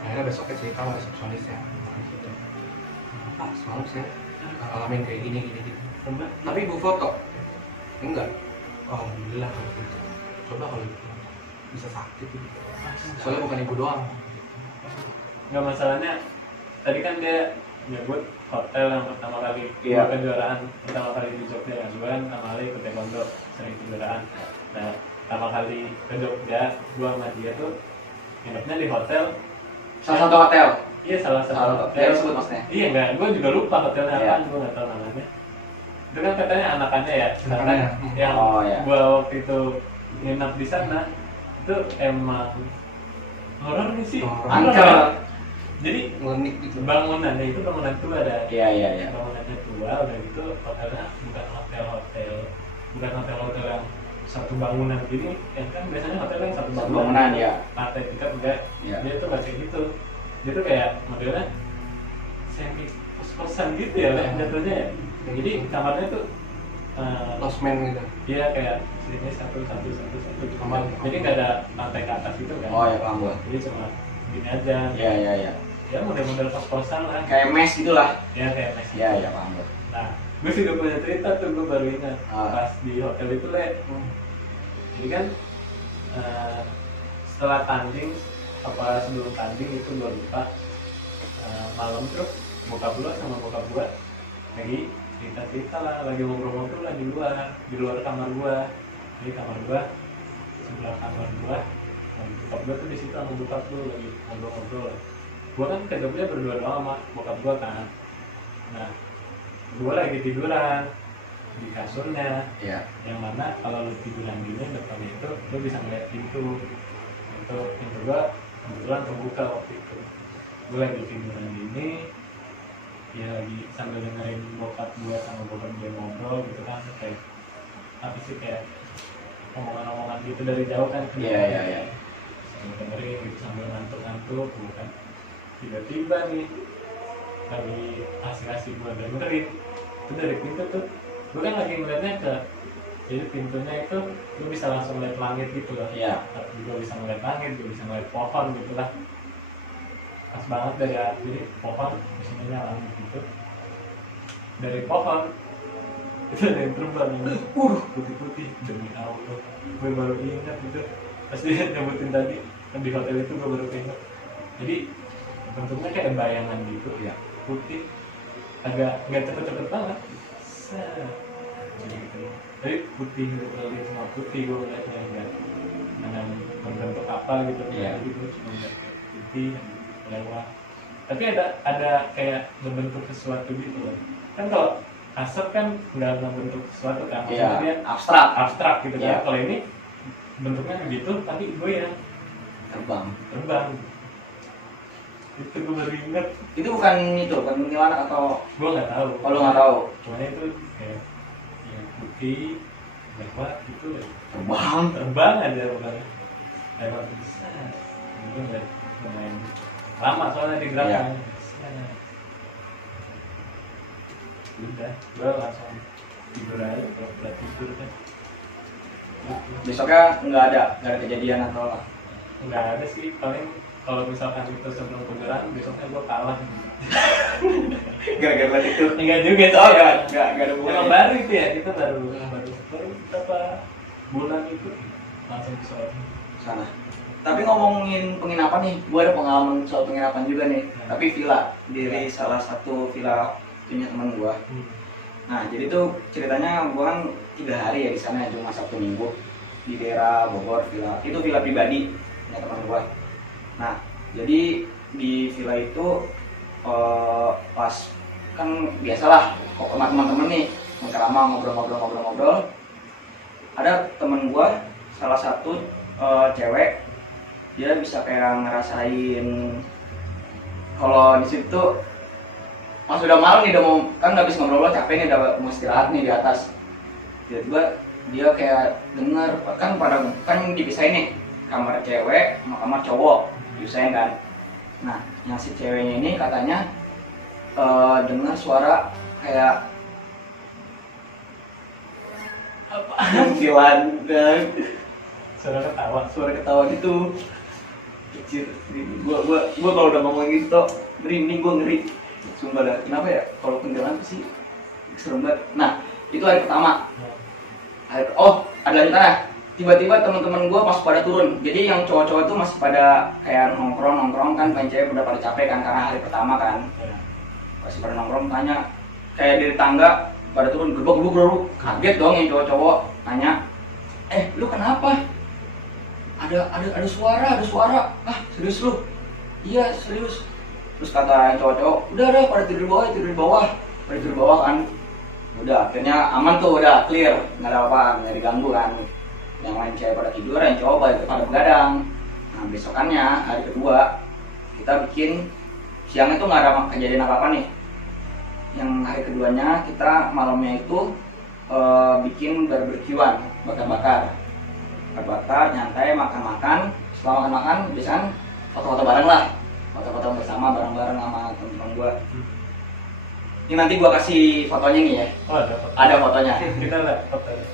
Akhirnya besoknya cerita sama resepsionisnya. Pak, semalam saya ngalamin kayak gini. Tapi ibu foto? Enggak. Oh, alhamdulillah kalau gitu. Coba kalau gitu bisa sakit gitu. Soalnya bukan ibu doang. Nggak, masalahnya tadi kan dia nyebut hotel yang pertama kali Iya. kejuaraan pertama kali di Jogja kan, gue kan pertama kali ikut taekwondo sering kejuaraan. Nah, pertama kali ke Jogja gue sama dia tuh nginepnya di hotel, Salah satu hotel. iya salah satu hotel. Yang disebut maksudnya. Iya enggak, gue juga lupa hotelnya Iya. apaan, gue nggak tahu namanya. Itu kan katanya anakannya ya, karena Anakannya. yang Oh, iya. gue waktu itu nginep di sana itu emang horor nih sih. Horor. Horor Angker. ya. Jadi Ngelenik gitu. bangunannya itu bangunan tua ada. Iya. Bangunannya tua, udah gitu hotelnya bukan hotel yang satu bangunan gini, yang kan biasanya hotel yang satu Bangunan ya. lantai 3 enggak. Iya. Dia tuh nggak kayak gitu. Dia tuh kayak modelnya semi kos-kosan gitu ya, jatuhnya ya. Jadi kamarnya tuh Losmen gitu. dia kayak sini satu kamar. Jadi nggak ada lantai ke atas gitu kan. Oh ya paham gue. Jadi cuma gini aja. Iya. Ya model-model kos-kosan lah. Kayak mes gitulah. Ya kayak mes. Iya paham gue. Nah, gue juga punya cerita tuh, gue baru ingat pas di hotel itu jadi kan setelah tanding apa sebelum tanding itu gue lupa, malam terus bokap gue lagi cerita lah, lagi ngobrol-ngobrol lah di luar kamar gue. Jadi kamar gue sebelah kamar gue, bokap gue tuh di situ sama bokap gue lagi ngobrol-ngobrol. Gue kan ke Jogja berdua doang sama bokap gue kan. Nah, gue lagi tiduran di kasurnya, yang mana kalau lu tiduran gini depannya itu lu bisa ngeliat pintu gue kebetulan terbuka waktu itu. Gue lagi tiduran gini, ya lagi sambil dengerin bokap gue sama bokap dia ngobrol gitu kan, kayak apa sih, kayak omongan-omongan gitu dari jauh kan. Iya. Sambil dengerin gitu sambil ngantuk bukan. Tiba-tiba nih lagi asik-asik gue dengerin itu dari pintu tuh, gue kan lagi ngeliatnya ke, jadi pintunya itu lu bisa langsung lihat langit gitu loh. Iya. Gue bisa ngeliat langit, gue bisa ngeliat pohon gitu lah, pas banget dari jadi pohon disininya langit gitu, dari pohon itu ada yang terbang putih-putih, demi Allah gue baru ingat gitu pas dia nyebutin tadi di hotel itu, gue baru ingat. Jadi bentuknya kayak bayangan gitu ya, putih, agak nggak cepet-cepet banget. Jadi gitu. Tapi putih gitu, semua putih gue ngeliatnya, nggak dengan berbentuk apa gitu. Iya. Jadi gue cuma ngeliat kayak putih lewat. tapi ada kayak membentuk sesuatu gitu loh. Kan kalau asap kan nggak membentuk sesuatu kan, maksudnya dia abstrak gitu kan. Iya. Kalau ini bentuknya begitu tapi goyang, terbang. Itu gue baru inget. Itu bukan kuntilanak atau Gue nggak tahu. oh, lu nggak tahu? Cuma itu kayak yang putih, lewat gitu, terbang aja orangnya. Emang bisa. Gue nggak main lama soalnya di gerakan. Udah, gue langsung tidur aja kalau udah tidur kan. Besoknya nggak ada kejadian atau apa? Nggak ada sih, paling kalau misalkan itu sebelum tiduran besoknya gue kalah. Gara-gara itu? Enggak juga sih. Oh nggak ada Emang hubungannya. baru itu ya, kita baru berapa bulan itu langsung ke Sana. Tapi ngomongin penginapan nih, gue ada pengalaman soal penginapan juga nih. Tapi villa, dari salah satu villa punya teman gue. Nah, jadi tuh ceritanya gue kan 3 hari ya di sana, cuma Sabtu Minggu di daerah Bogor, villa. Itu villa pribadi punya teman gue. Nah, jadi di villa itu pas kan biasalah kok sama teman-teman nih ngomong ngobrol. Ada temen gue salah satu cewek, dia bisa kayak ngerasain kalau di situ pas udah malam nih, udah mau kan nggak bisa ngobrol, capek nih, udah mau istirahat nih di atas. Tiba-tiba dia kayak denger kan dipisahin nih kamar cewek sama kamar cowok, dipisahin kan. Nah, yang si ceweknya ini katanya dengar suara kayak kuntilan dan suara ketawa gitu. Kecil, gua kalau udah ngomong gitu merinding, gua ngeri. Sumpah dah, kenapa ya? Kalau kuntilanak sih serem banget. Nah, itu hari pertama. Ada lanjutannya. Tiba-tiba teman-teman gua pas pada turun. Jadi yang cowok-cowok itu masih pada kayak nongkrong kan, cewek udah pada capek kan karena hari pertama kan. Masih pada nongkrong, tanya kayak dari tangga pada turun, gerbuk. Kaget dong yang cowok-cowok, tanya, lu kenapa? Ada suara. Ah, serius lu? Iya, serius. Terus kata yang cowok-cowok, udah pada tidur di bawah kan. Udah, akhirnya aman tuh, udah clear, nggak ada apa-apa, nggak diganggu kan. Yang lain cewek pada tidur, yang cowok pada begadang. Nah, besokannya hari kedua kita bikin, siangnya tuh nggak ada kejadian apa-apa nih. Yang hari keduanya kita malamnya itu bikin barbekyuan, bakar-bakar, nyantai, makan. Setelah makan biasanya foto-foto bareng lah, foto-foto bersama bareng-bareng sama teman-teman gue. Ini nanti gue kasih fotonya nih ya. Oh, ada fotonya. Kita lihat fotonya.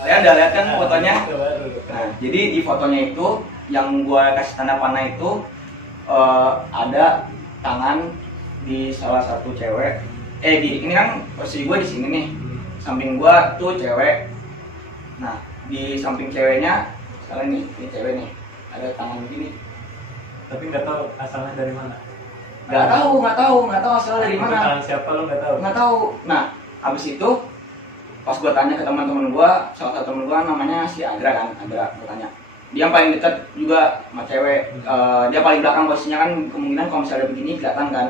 Kalian udah lihat kan fotonya? Nah, Jadi di fotonya itu yang gue kasih tanda panah itu ada tangan di salah satu cewek. Ini kan posisi gue di sini nih, samping gue tuh cewek. Nah, di samping ceweknya, salah nih, ini cewek nih, ada tangan begini. tapi nggak tahu asalnya dari mana. Nggak tahu asalnya dari mana. Tangan siapa lo nggak tahu. Nggak tahu. Nah, habis itu pas gue tanya ke teman-teman gue, salah satu teman gue namanya si Andra, gue tanya. Dia yang paling dekat juga sama cewek. Dia paling belakang posisinya kan, kemungkinan kalau misalnya begini kelihatan kan.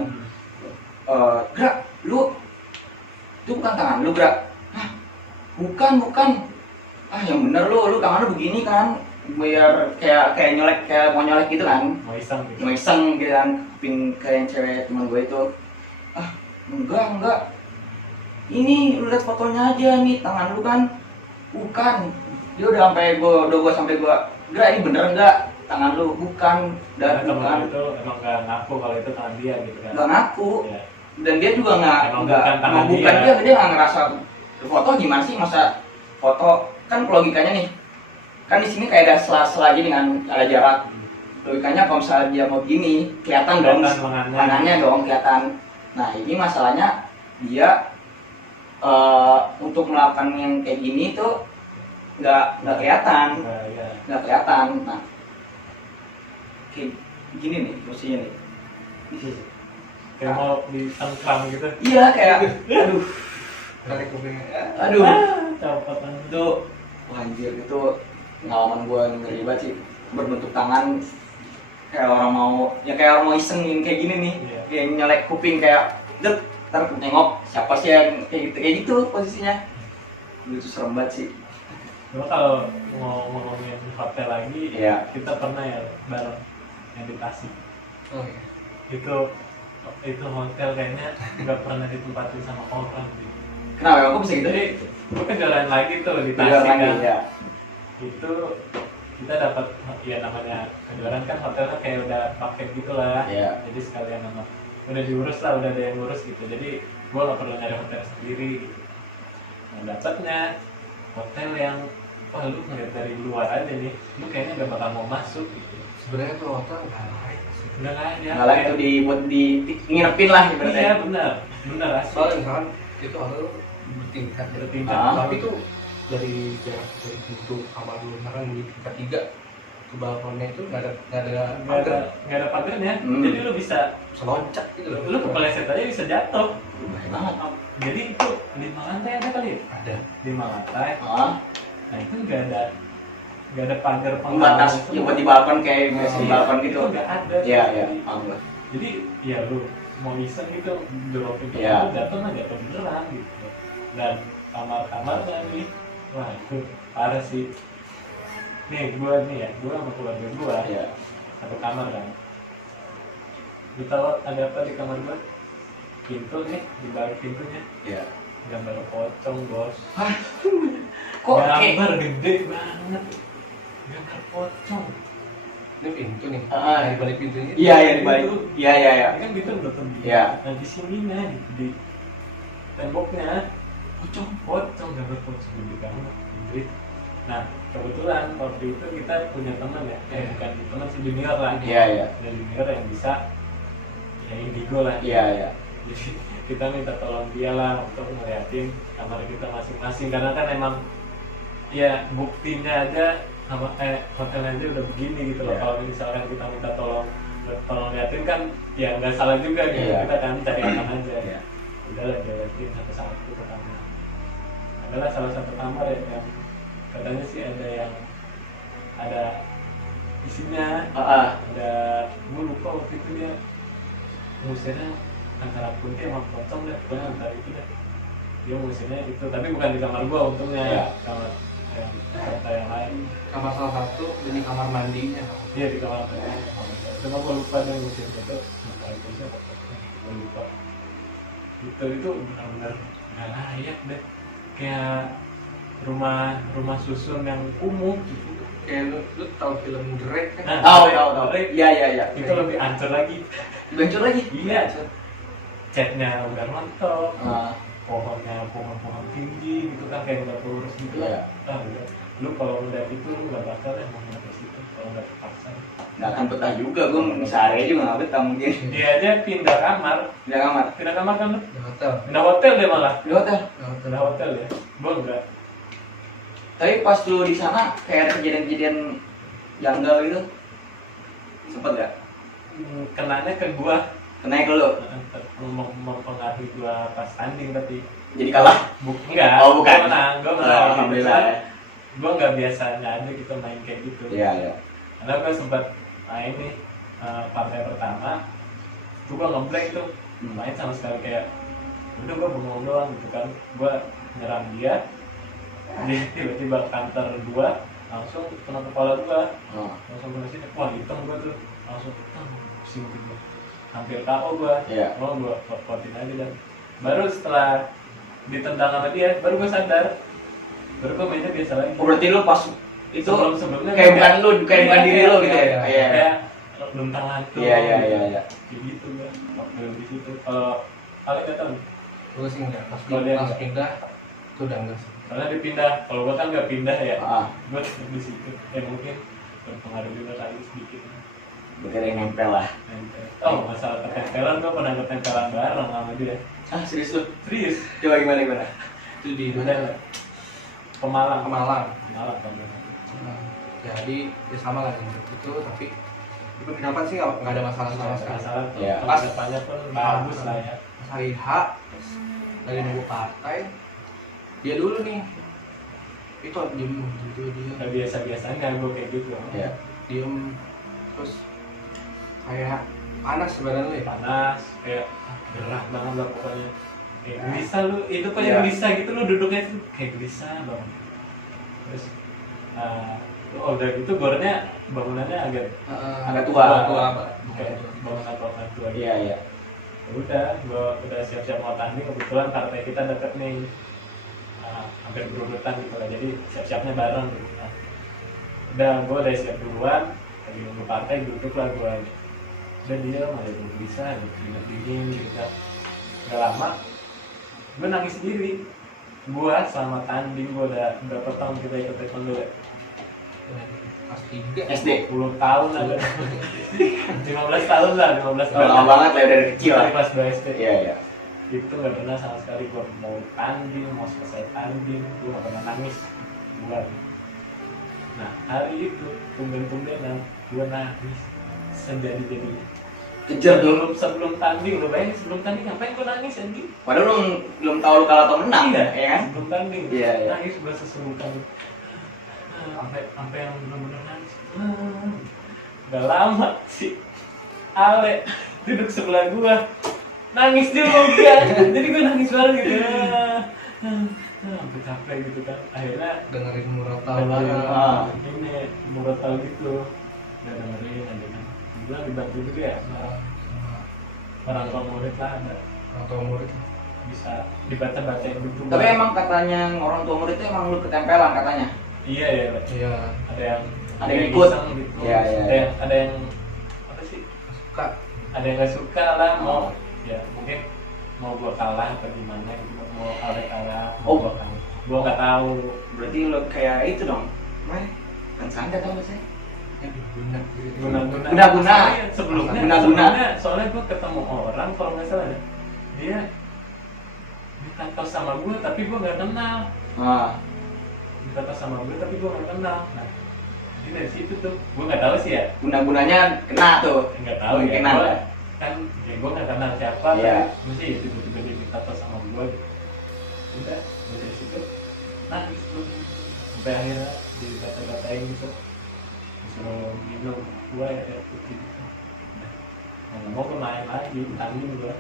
Gerak, lu itu bukan tangan lu, Gerak. Hah, bukan. Ah, yang bener lu tangan lu begini kan, biar kayak nyolek, kayak mau nyolek gitu kan, Mau iseng gitu kan, pin kayak cewek teman gue itu. Ah, enggak. Ini lu lihat fotonya aja nih, tangan lu kan bukan. Dia udah sampai gue Gerak, ini bener enggak tangan lu? Bukan. Dan bukan. Itu emang nggak ngaku kalau itu tangan dia gitu kan. Nggak ngaku. Ya. Dan dia juga nggak bukan dia nggak ngerasa foto gimana sih, masa foto kan logikanya nih, kan di sini kayak ada sela-sela gini kan, ada jarak. Logikanya kalau misalnya dia mau gini, kelihatan dong lengannya dong kelihatan. Nah, ini masalahnya dia untuk melakukan yang kayak gini tuh nggak kelihatan. Nah, kayak gini nih posisinya nih. Kayak mau ditengkram gitu. Iya, kayak aduh. Copot Itu wah, anjir, itu pengalaman gue ngeri banget sih. berbentuk tangan kayak orang mau isengin kayak gini nih, Iya. kayak nyelek kuping kayak dek, ntar nengok siapa sih yang kayak gitu posisinya. Itu serem banget sih. Cuma kalau mau ngomongin hotel lagi, Iya. kita pernah ya bareng yang di Tasik. Oh iya. Itu hotel kayaknya nggak pernah ditempatin sama orang sih. Kenapa kok bisa gitu? Jadi gue kan jalan lagi tuh di Jalan Tasik lagi, kan. ya. Itu kita dapat ya namanya kejuaraan kan hotelnya kayak udah paket gitulah. Iya. Jadi sekalian nama udah diurus lah, udah ada yang ngurus gitu. Jadi gue nggak perlu nyari hotel sendiri gitu. Nah dapatnya hotel yang wah lu ngeliat dari luar aja nih, lu kayaknya gak bakal mau masuk gitu. Sebenarnya tuh hotel nggak lain sih. Udah nggak ada. Malah itu dibuat di nginepin lah ibaratnya. Iya benar asli. Soalnya misalkan itu hotel bertingkat ya. Bertingkat. Tapi tuh dari jarak dari pintu kamar dulu misalkan di tingkat 3 ke balkonnya itu nggak ada Nggak ada pagarnya. Hmm. Jadi lu bisa seloncat gitu loh. lu kepeleset aja bisa jatuh. Bahaya banget. Jadi itu 5 lantai ada kali ya? Ada. 5 lantai. Ah, Nah itu nggak ada pagar pembatas itu. yang buat di balkon kayak biasa di Iya, balkon gitu. Itu nggak ada. Iya, iya, paham gua. Jadi ya lu mau iseng gitu dropping Iya. lu jatuh mah jatuh beneran gitu. Dan kamar-kamarnya nih, wah itu parah sih. Nih gua sama keluarga gua Iya. satu kamar kan. Lu tahu ada apa di kamar gua? Pintu nih, di balik pintunya Iya. gambar pocong bos. Kok kayak Gambar gede banget. Gambar pocong. Ini pintu nih. Ah, Di balik pintunya. iya iya di balik. Iya iya iya. Ini kan gitu udah tinggi. Iya. Nah di sininya di temboknya pocong gambar pocong gede banget. Gede. Nah kebetulan waktu itu kita punya teman ya, bukan teman sih junior lah. Iya iya. Ada junior yang bisa ya indigo lah. Iya iya. Jadi kita minta tolong dia lah untuk ngeliatin kamar kita masing-masing karena kan emang ya buktinya aja sama hotelnya aja udah begini gitu loh. Iya. Kalau misalkan kita minta tolong liatin kan ya nggak salah juga gitu. Iya. Kita kan cari aman aja. Iya. Udahlah dia liatin satu-satu ke kamar. Adalah salah satu kamar ya yang katanya sih ada isinya, Ah, ada gue lupa waktu itu dia ngusirnya antara putih sama pocong deh, pokoknya antara itu deh. Dia ngusirnya itu, tapi bukan di kamar gua untungnya ya, kamar yang lain. Kamar salah satu jadi kamar mandinya. Iya di kamar lain. Cuma gua lupa dia ngusir itu, antara itu sih apa pocong, gua lupa. Itu benar-benar nggak layak deh, kayak rumah susun yang kumuh gitu. Kayak lu tahu film Drake kan? Nah, tahu tahu tahu. Drake. Iya iya iya. Itu lebih hancur lagi. Hancur lagi. Iya, catnya udah rontok. Ah, pohon tinggi gitu kan kayak nggak terurus gitu Iya. kan. Udah. Lu kalau udah itu lu nggak bakal deh mau ke situ kalau nggak terpaksa. nggak akan betah juga gue sehari juga nggak betah mungkin. Dia aja pindah kamar kan lu? Di hotel. Pindah hotel deh malah. Di hotel. Pindah hotel ya. Gua enggak. Tapi pas lu di sana kayak ada kejadian-kejadian janggal gitu, sempet nggak? Kenanya ke gua. Kenanya ke lu? Mempengaruhi gua pas tanding tapi Jadi kalah? enggak. Oh, bukan. Gua menang. Alhamdulillah. Gua nggak biasanya aja gitu main kayak gitu. Iya iya. Karena gua sempat main nih partai pertama, tuh gua ngeblank tuh, main sama sekali kayak udah gua bengong doang gitu kan, gua nyerang dia, dia tiba-tiba kantor gua langsung kena kepala gua, Oh. langsung kena sini, wah hitam gua tuh, langsung pusing gitu, hampir KO gua, Iya. gua kuatin aja dan baru setelah ditendang sama dia, baru gua sadar, baru gua mainnya biasa lagi. Oh, berarti lu pas itu Sebelum-sebelumnya kayak bukan kayak- lu, kayak bukan diri lu gitu ya? Iya, Iya. kayak luntang lantung. Iya iya iya iya. Kayak gitu kan waktu di situ. Kalau kalian nggak tahu, Gue sih enggak. Pas Kalau dia pas enggak. pindah itu udah enggak sih. karena dipindah. Kalau gua kan nggak pindah ya, Ah, gua tetap di situ. Mungkin berpengaruh juga kali sedikit. bukan yang nempel lah. Nempel. Oh masalah ketempelan, gua pernah ketempelan bareng sama dia. Ah, serius lu? Serius? Coba gimana gimana? Itu di Udah Pemalang. Malang. Pemalang kan. Nah, jadi ya sama lah dengan itu, tapi di penginapan sih nggak ada masalah sama sekali. Masalah tuh. Iya. Pas depannya pun bagus lah ya. Pas hari H lagi nunggu partai, dia dulu nih itu diem gitu dia. Nggak biasa-biasanya gua kayak gitu. Iya. diem terus kayak panas sebenarnya lu ya. panas kayak gerah banget lah pokoknya, kayak gelisah lu, itu kayak Iya. gelisah gitu, lu duduknya tuh kayak gelisah banget. Terus udah gitu gornya bangunannya agak Agak tua. kayak bangunan orang tua gitu. Iya iya. Udah, gua udah siap-siap mau tanding, kebetulan partai kita deket nih, hampir berurutan gitu lah, jadi siap-siapnya bareng gitu. Nah, udah gua udah siap duluan, lagi nunggu partai, duduk lah gua, udah dia malah belum bisa gitu, inget dingin gitu kan. Gak lama gua nangis sendiri. Gua sama tanding, gua udah berapa tahun kita ikut taekwondo ya, Pas 3 SD. 10 tahun ada 15 tahun lah, 15 tahun Lama banget lah dari kecil lah. dari kelas 2 SD. Iya iya. Itu nggak pernah sama sekali gua mau tanding, mau selesai tanding, gua nggak pernah nangis gua. Nah hari itu tumben-tumbenan gua nangis sejadi-jadi. Kejar dulu. Sebelum tanding, lu bayangin sebelum tanding ngapain gua nangis anjing? Padahal lu belum tahu lu kalah atau menang Iya, ya kan? sebelum tanding Iya, iya. nangis gua sesungguhkan, sampai yang benar-benar nangis. Gak lama si Ale duduk sebelah gua nangis juga, jadi gua nangis banget gitu. Sampai capek gitu kan, akhirnya dengerin Murotal dengerin Ah. ini murotal gitu, udah dengerin aja kan. Gua dibantu juga ya sama orang tua murid lah, ada atau murid. bisa dibaca-bacain gitu. Tapi emang katanya orang tua murid itu emang lu ketempelan katanya. iya ya, Pak. Iya, ada yang ikut. iseng gitu. Iya, iya. Ada yang apa sih, suka. ada yang nggak suka lah, mau Oh. ya mungkin mau gua kalah atau gimana gitu, mau Ale kalah, Oh. mau gua kalah, gua nggak tahu. Berarti lu kayak itu dong. Mai, kan santet apa sih? Guna gitu. Guna-guna. Sebelumnya Guna-guna. soalnya gua ketemu orang, kalau nggak salah ya, dia ditato sama gua tapi gua nggak kenal, Ah, ditato sama gua tapi gua nggak kenal. Nah jadi dari situ tuh gua nggak tahu sih ya, guna-gunanya kena tuh. nggak tahu ya, Kemungkinan gua ya. kan ya gua nggak kenal siapa, Iya. tapi mesti ya tiba-tiba dia ditato sama gua gitu. Udah dari situ nangis tuh sampai akhirnya dikata-katain gitu, disuruh minum gua air putih gitu. Nah, nggak mau gua main lagi tanding gua,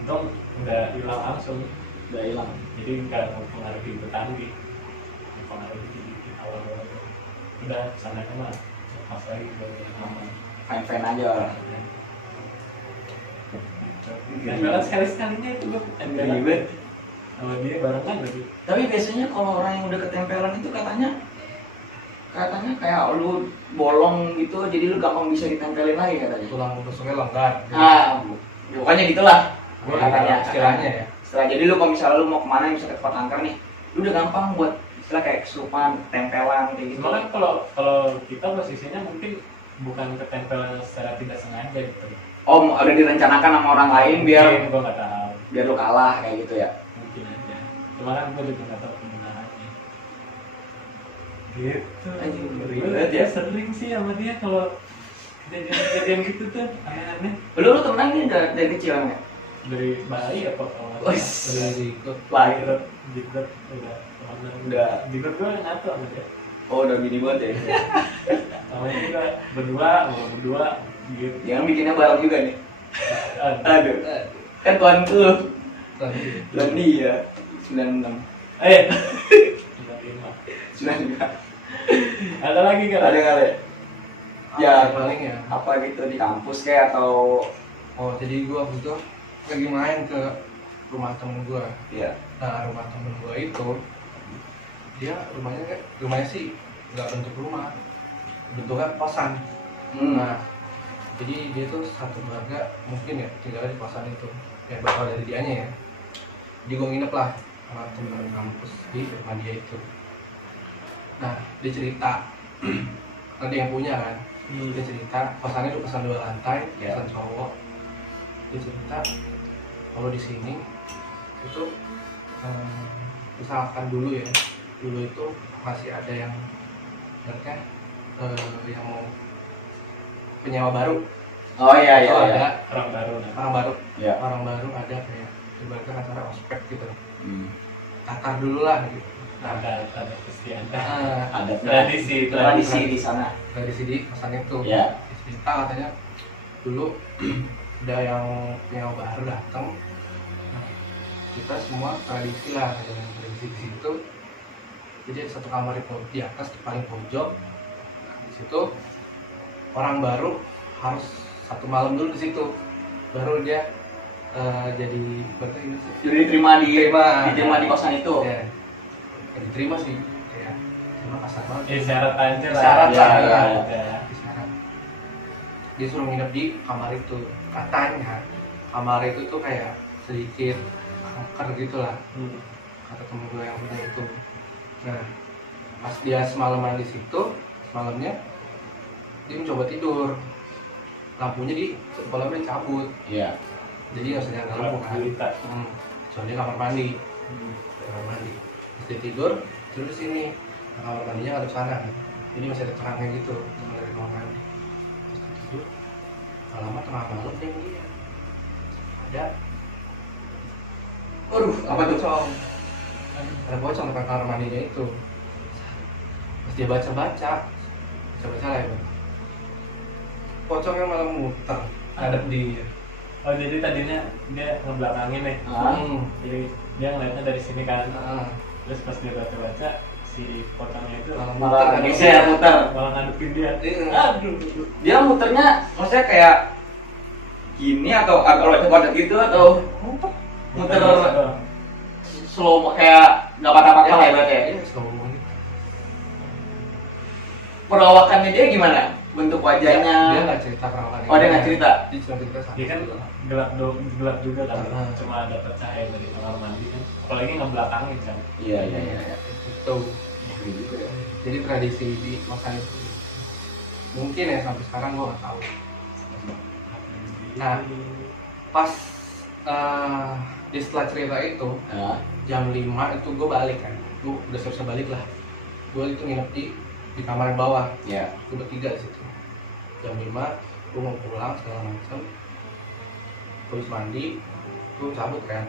untung udah hilang langsung, Udah hilang. jadi nggak mempengaruhi bertanding, mempengaruhi di awal-awal. Udah sana mah pas lagi gua yang aman. Fine-fine aja. Tempelan sekali-sekalinya itu gua tempelan Ribet. sama dia barengan lagi. Tapi biasanya kalau orang yang udah ketempelan itu katanya kayak lu bolong gitu, jadi lu gampang bisa ditempelin lagi katanya. Tulang rusuknya longgar. Ah, pokoknya gitulah. Gua Katanya istilahnya ya. Setelah jadi lu kalau misalnya lu mau kemana bisa ke tempat angker nih, lu udah gampang buat istilah kayak kesurupan, tempelan kayak gitu. Cuma kan kalau kita posisinya mungkin bukan ketempelan secara tidak sengaja gitu. Oh, udah direncanakan sama orang lain biar Mungkin gua nggak tahu, biar lu kalah kayak gitu ya. mungkin aja. Cuma kan gua juga nggak tahu kebenarannya. Gitu. Anjing, ngeri Gua banget ya. sering sih sama dia kalau kejadian gitu tuh aneh-aneh. Lu temenan ini dari kecil kan ya? Dari bayi apa kalau nggak Wih. salah. Udah ikut. Lahir. Jigot udah temenan. Udah. Jigot gua nyatu sama dia. Oh, udah gini banget ya. Sama juga berdua gitu. Jangan bikinnya bareng juga nih. Aduh. Aduh. Kan tuan lu. Tadi. Dan dia 96. Eh. 95. 95. Ada lagi kan? Ada kali. Ya, paling ya. apa gitu di kampus kayak atau Oh, jadi gua waktu itu lagi main ke rumah temen gua. ya. Nah, rumah temen gua itu dia rumahnya sih nggak bentuk rumah, bentuknya kosan. Nah, jadi dia tuh satu keluarga mungkin ya tinggal di kosan itu, yang bakal dari dianya ya. Jadi gue nginep lah sama temen kampus di rumah dia itu. Nah, dia cerita, ada yang punya kan, dia cerita kosannya itu kosan 2 lantai, Ya. kosan cowok. Dia cerita kalau di sini itu misalkan dulu itu masih ada yang mereka yang mau penyewa baru. Oh iya iya. Itu iya. ada Orang baru nah. orang baru Ya. ada kayak ibaratnya kasar ospek gitu. tatar dulu lah gitu. Ada istiadat. Ada Tradisi di sana. Tradisi di kosan itu. Ya. Cerita katanya dulu ada yang baru datang. Nah, kita semua tradisi lah dengan tradisi di situ. Jadi ada satu kamar di atas di paling pojok. Nah, di situ orang baru harus 1 malam dulu di situ. Baru dia jadi berarti gitu sih. Jadi diterima di kosan itu. Ya. Ya, diterima sih. Ya. Terima kasar banget. Syarat aja lah. Syarat lah, ya. ya. Isyarat. Dia suruh nginep di kamar itu. Katanya kamar itu tuh kayak sedikit angker gitu lah, kata temen gue yang punya itu. Nah, pas dia semalaman di situ, semalamnya dia mencoba tidur, lampunya di kolamnya cabut, Iya. jadi nggak bisa nyalain lampu kan. Kecuali kamar mandi. Kamar mandi. Terus dia tidur di sini. Nah, kamar mandinya nggak ada sana kan. Jadi masih ada terangnya gitu dari kamar mandi. Terus dia tidur. Lama tengah malam dia ngeliat ada, Apa tuh? pocong. Ada pocong depan kamar mandinya itu. Terus dia baca-baca lah ya, Bang. Pocongnya malah muter hadap dia. Oh jadi tadinya dia ngebelakangin nih. Jadi dia ngeliatnya dari sini kan. Terus pas dia baca-baca si pocongnya itu Malah muter. malah ngadepin dia. Iya. Aduh. Dia muternya maksudnya kayak gini atau agak loncat-loncat gitu atau muter slow kayak nggak patah-patah lah ibaratnya. Iya, slow gitu. Perawakannya dia gimana? Bentuk wajahnya? Dia nggak cerita perawakannya. Oh, dia nggak cerita? Dia cuma cerita satu. Dia kan gelap juga kan. Cuma ada cahaya dari kamar mandi kan. Apalagi ngebelakangin kan. Iya. Itu. Jadi tradisi di kosan itu mungkin ya sampai sekarang gue nggak tahu. Nah, pas di setelah cerita itu jam 5 itu gue balik kan. Gue udah selesai balik lah. Gue itu nginep di kamar yang bawah. Iya. Gue bertiga di situ. Jam 5 gue mau pulang segala macam. Terus mandi, gue cabut kan.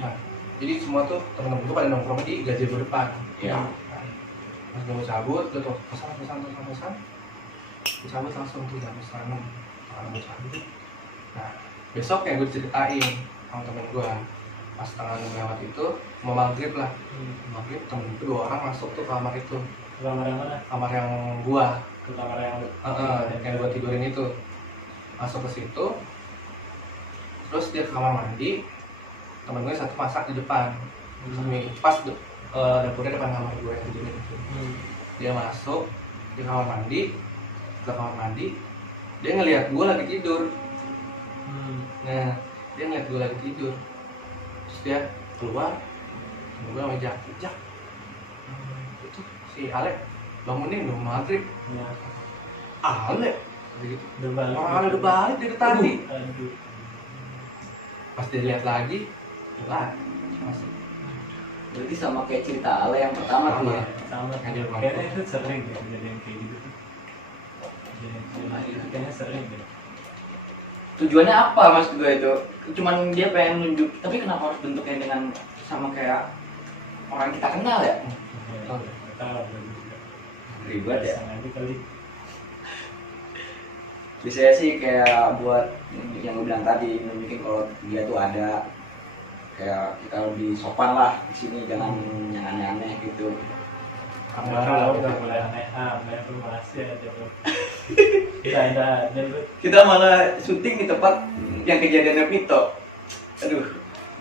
Nah, jadi semua tuh temen-temen gue pada nongkrong di gazebo depan. Iya. Pas gue mau cabut, gue tuh pesan. Gue cabut langsung tuh jam 6. Gue cabut. Nah, besoknya gue ceritain sama temen gue. Pas tengah lewat itu, mau maghrib lah. Maghrib temen gue 2 orang masuk tuh kamar itu. Kamar yang mana? Kamar yang gua. Ke kamar yang Yang gua tidurin itu. Masuk ke situ. Terus dia ke kamar mandi. Temen gue satu masak di depan. Pas dapurnya depan kamar gue yang tidurin itu. Dia masuk di kamar mandi. Ke kamar mandi. Dia ngelihat gue lagi tidur. Nah, dia ngeliat gue lagi tidur. Terus dia keluar. Temen gue sama Jak. Itu si Ale bangunin dong maghrib. Ya. Ale gitu. Udah balik. Orang Ale udah balik dari tadi. Aduh. Pas dilihat lagi, lah masih. Berarti sama kayak cerita Ale yang pertama tuh ya. Sama. Kayaknya itu sering ya kejadian kayak gitu tuh. Kejadian itu kayaknya sering deh. Tujuannya apa mas gue itu? Cuman dia pengen nunjuk, tapi kenapa harus bentuknya dengan sama kayak orang kita kenal ya? Tahu. Ribet ya. Nanti kali. Biasanya sih kayak buat yang gue bilang tadi, nunjukin kalau dia tuh ada, kayak kita lebih sopan lah di sini, jangan yang aneh-aneh gitu. Kamu baru udah mulai aneh tuh masih aja tuh. Ada aja lu. Kita malah syuting di tempat yang kejadiannya Pito. Aduh,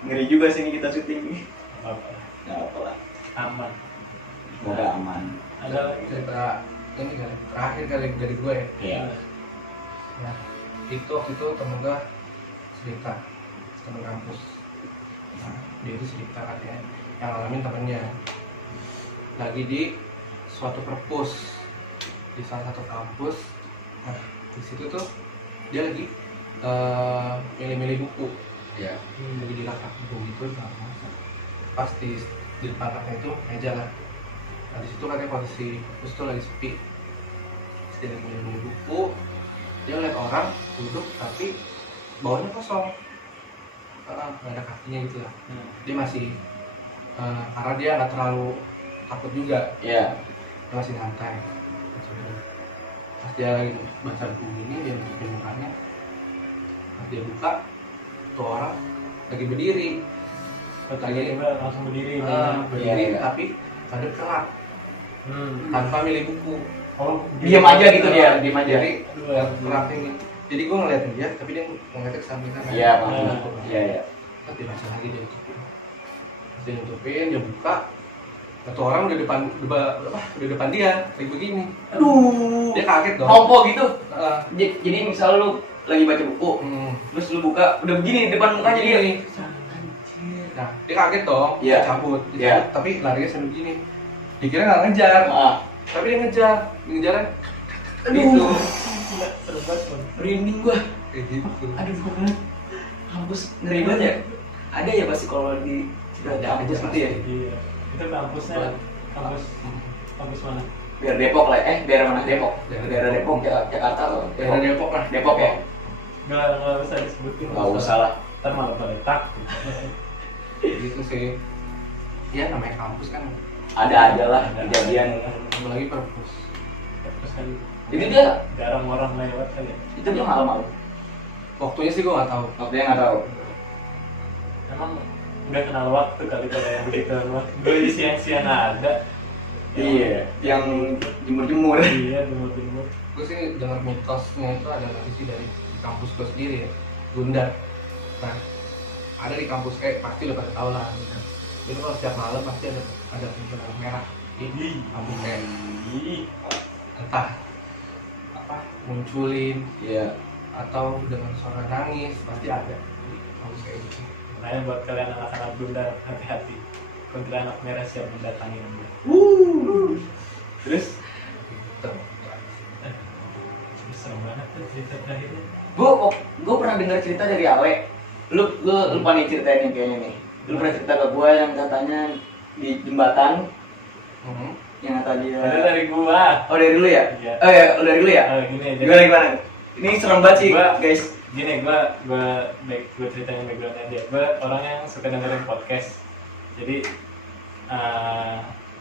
ngeri juga sini kita syuting. Apa? Nggak apa-apa. Aman. Semoga aman. Ada lagi. Cerita ini kan terakhir kali dari gue. Iya. Ya, itu waktu itu temen gue cerita, temen kampus. Nah, dia itu cerita katanya yang ngalamin temennya lagi di suatu perpus di salah satu kampus. Nah, di situ tuh dia lagi milih-milih buku. Iya. Lagi di rak buku gitu, pas di depan raknya itu meja lah. Nah, di situ katanya posisi perpus tuh lagi sepi. Terus dia lagi milih-milih buku. Dia ngeliat orang duduk tapi bawahnya kosong, nggak ada kakinya gitu lah. Dia masih karena dia nggak terlalu takut juga, Iya. dia masih santai. Pas dia lagi baca buku ini, dia nutupin mukanya, pas dia buka tuh orang lagi berdiri, tiba-tiba langsung berdiri. berdiri Iya. tapi ada kerak tanpa milih buku. Oh, Diam aja gitu dia, diam aja. Jadi kerak ini, jadi gue ngeliatin dia tapi dia ngeliatnya ke samping sana. Iya, Pak. Nah. Iya, iya. Terus dia baca lagi, dia tutupin. Terus dia tutupin, dia buka. Satu orang udah depan dia, kayak begini. Aduh. Dia kaget dong. Kompo gitu. Heeh. Jadi misal lu lagi baca buku, terus lu buka udah begini di depan mukanya dia. Nah, dia kaget dong, Iya. cabut. Iya. Tapi larinya sambil begini. Dikira nggak ngejar, Ah. tapi dia ngejarnya Aduh. gitu. Merinding gua. Kayak gitu. Aduh, kampus ngeri banget ya. Ada ya pasti kalau di kampus gitu ya. Iya. Itu kampusnya kampus mana? Biar Depok lah, daerah mana Depok? Daerah Daerah Depok, Jakarta atau Daerah Depok lah. Depok ya? Nggak usah disebutin. Nggak usah lah. Ntar malah pada takut. Gitu sih. Ya namanya kampus kan, Ada aja lah kejadian. apalagi perpus. Terus kan Itu dia, jarang orang lewat kan ya. itu dia malam-malam. Waktunya sih gua nggak tahu. Waktunya nggak tahu. Emang nggak kenal waktu kali kalau yang begitu. Gue di siang-siang ada. Iya, yang jemur-jemur. Iya, jemur-jemur. Gue sih dengar mitosnya itu ada lagi sih dari kampus gue sendiri ya, Gundar. Nah, ada di kampus pasti udah pada tahu lah. Gitu. Jadi kalau setiap malam pasti ada muncul merah di kampus Ih, entah apa munculin Iya. atau dengan suara nangis pasti ada di kampus kayak gitu. makanya buat kalian anak-anak Bunda hati-hati. Kuntilanak merah siap mendatangi Anda. Terus, Gitu. Serem banget tuh cerita terakhirnya. gue pernah dengar cerita dari Ale. Lu lupa nih ceritain kayaknya nih. Lu pernah cerita ke gue yang katanya di jembatan yang kata dia. Ada dari gua. Oh dari lu ya? Iya. Oh ya, dari lu ya? Gini aja. Gimana? Ini serem banget sih, Gua- guys. Gini, gua ceritain backgroundnya dia. Gua orang yang suka dengerin podcast. Jadi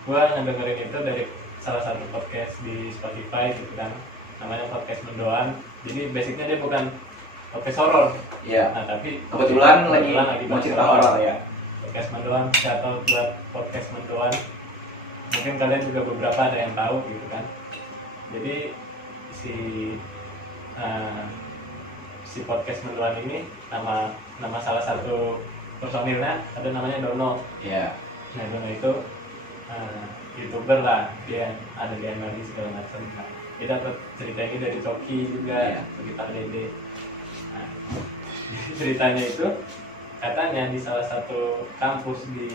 gua ngedengerin itu dari salah satu podcast di Spotify gitu kan. Namanya podcast Mendoan. Jadi basicnya dia bukan podcast horor. Iya. Nah, tapi Kebetulan lagi mau bahas cerita horor ya. Podcast Mendoan, atau buat podcast Mendoan. Mungkin kalian juga beberapa ada yang tahu gitu kan. Jadi si podcast Mendoan ini nama salah satu personilnya ada namanya Dono. Iya. Nah, Dono itu YouTuber lah, dia ada di MLD segala macam. Nah, dia dapat cerita ini dari Coki juga, Iya. sekitar Dede. Nah, ceritanya itu katanya di salah satu kampus di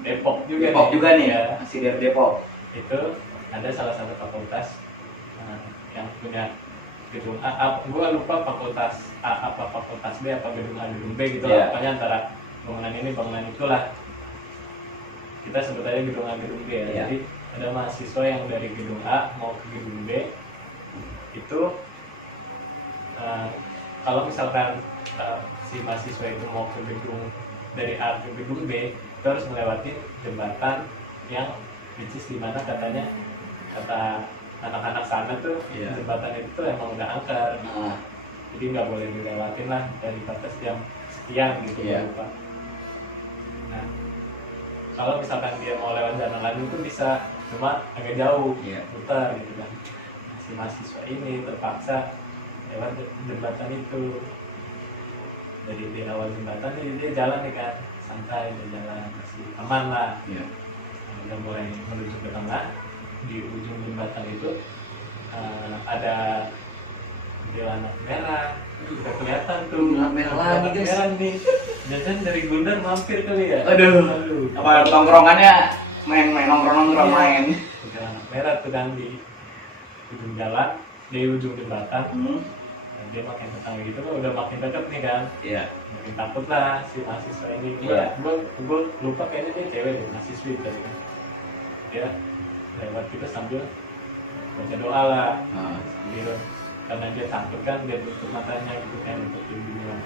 Depok juga Depok juga nih, ya, masih dari Depok. itu ada salah satu fakultas yang punya gedung A, gua lupa fakultas A apa fakultas B apa gedung A gedung B gitu Iya. lah, pokoknya antara bangunan ini bangunan itulah, kita sebut aja gedung A gedung B ya. Iya. Jadi ada mahasiswa yang dari gedung A mau ke gedung B itu kalau misalkan si mahasiswa itu mau ke gedung dari A ke gedung B itu harus melewati jembatan yang which is dimana katanya kata anak-anak sana tuh Iya. jembatan itu tuh emang udah angker, Nah, jadi nggak boleh dilewatin lah dari batas jam sekian gitu. Iya. Lupa. Nah, kalau misalkan dia mau lewat jalan lain itu bisa, cuma agak jauh, Iya. muter gitu kan. Nah, si mahasiswa ini terpaksa lewat jembatan itu. Dari di awal jembatan dia jalan nih kan, santai dia jalan, masih aman lah. iya. Nah, udah mulai menuju ke tengah, di ujung jembatan itu ada kuntilanak merah. Udah kelihatan tuh Kuntilanak merah lagi, guys. merah nih. Jangan dari Gundar mampir kali ya. Aduh. Apa tongkrongannya main nongkrong Iya. main. Kuntilanak merah tuh kan di ujung jalan, di ujung jembatan. Nah, dia makin tetangga gitu udah makin deket nih kan. Iya. Makin takut lah si mahasiswa ini. Iya. Gue lupa kayaknya dia cewek deh, mahasiswi tadi kan. Dia lewat kita sambil baca doa lah. Nah, Gitu. Karena dia takut kan, dia tutup matanya gitu kan, tutup hidungnya.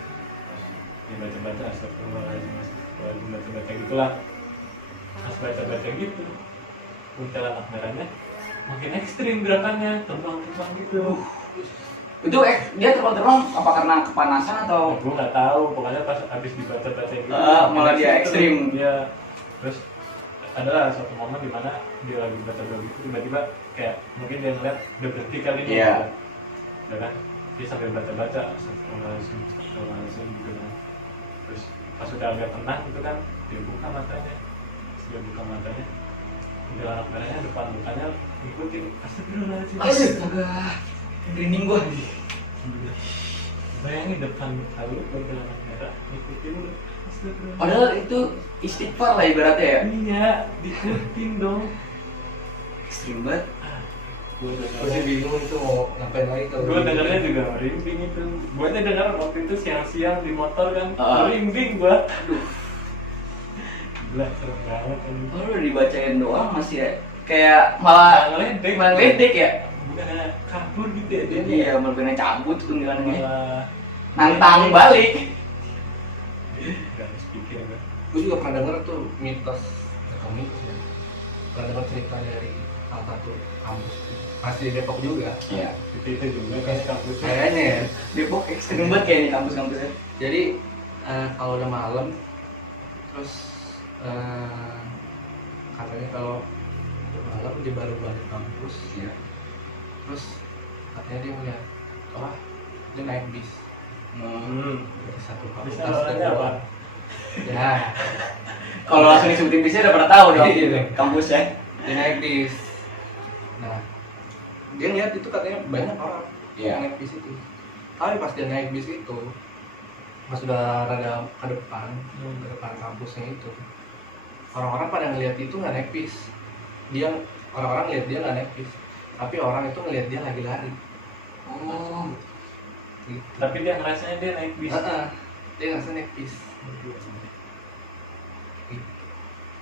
Dia baca-baca astagfirullahaladzim, baca-baca gitulah. pas baca gitu kuntilanak merahnya makin ekstrim gerakannya, terbang gitu. Itu dia terbang apa karena kepanasan atau Gue nggak tahu, pokoknya pas abis dibaca gitu malah dia ekstrim. Dia terus adalah suatu momen dimana dia lagi baca gitu tiba-tiba kayak mungkin dia ngeliat udah berhenti kali ini. Iya. Ya kan, dia sambil baca langsung gitu kan. Terus pas udah agak tenang gitu kan, dia buka matanya. Pas dia buka matanya, kuntilanak merahnya depan mukanya ngikutin. Astagfirullahaladzim. Astaga, merinding gua. Bayangin depan muka lu kuntilanak merah ngikutin lu. Astagfirullah. Padahal itu istighfar lah ibaratnya ya. Iya, diikutin dong. Ekstrim banget. Gue Gue sih bingung itu mau ngapain lagi kalau gue dengarnya juga merinding itu. Gue aja dengar waktu itu siang-siang di motor kan, Ah. merinding gue. Aduh, Gila, serem banget kan. lu udah dibacain doang masih ya kayak malah ngeledek ya. Bukannya kabur gitu ya dia. Iya, malah kena cabut kuntilanaknya. Malah Nantang balik. gak habis pikir gue. gue juga pernah denger tuh mitos atau mitos ya, pernah denger cerita dari salah satu kampus masih di Depok juga. Iya. Itu juga kayak kampusnya. Kayaknya ya. Depok ekstrim banget kayak ini kampus-kampusnya. Jadi kalau udah malam terus katanya kalau udah malam dia baru balik kampus Iya. terus katanya dia ngeliat wah dia naik bis dari satu Bisa fakultas ke orangnya apa? dua. Ya, Kalau langsung disebutin bisnya udah pada tahu dong. Iya. Kampusnya. dia naik bis. Nah, dia lihat itu katanya banyak orang Iya. yang naik bis itu. Tapi pas dia naik bis itu, pas sudah rada ke depan kampusnya itu, orang-orang pada ngeliat itu nggak naik bis. Orang-orang ngeliat dia nggak naik bis, tapi orang itu ngeliat dia lagi lari. Oh. Gitu. Tapi dia ngerasanya dia naik bis. Dia nggak naik bis.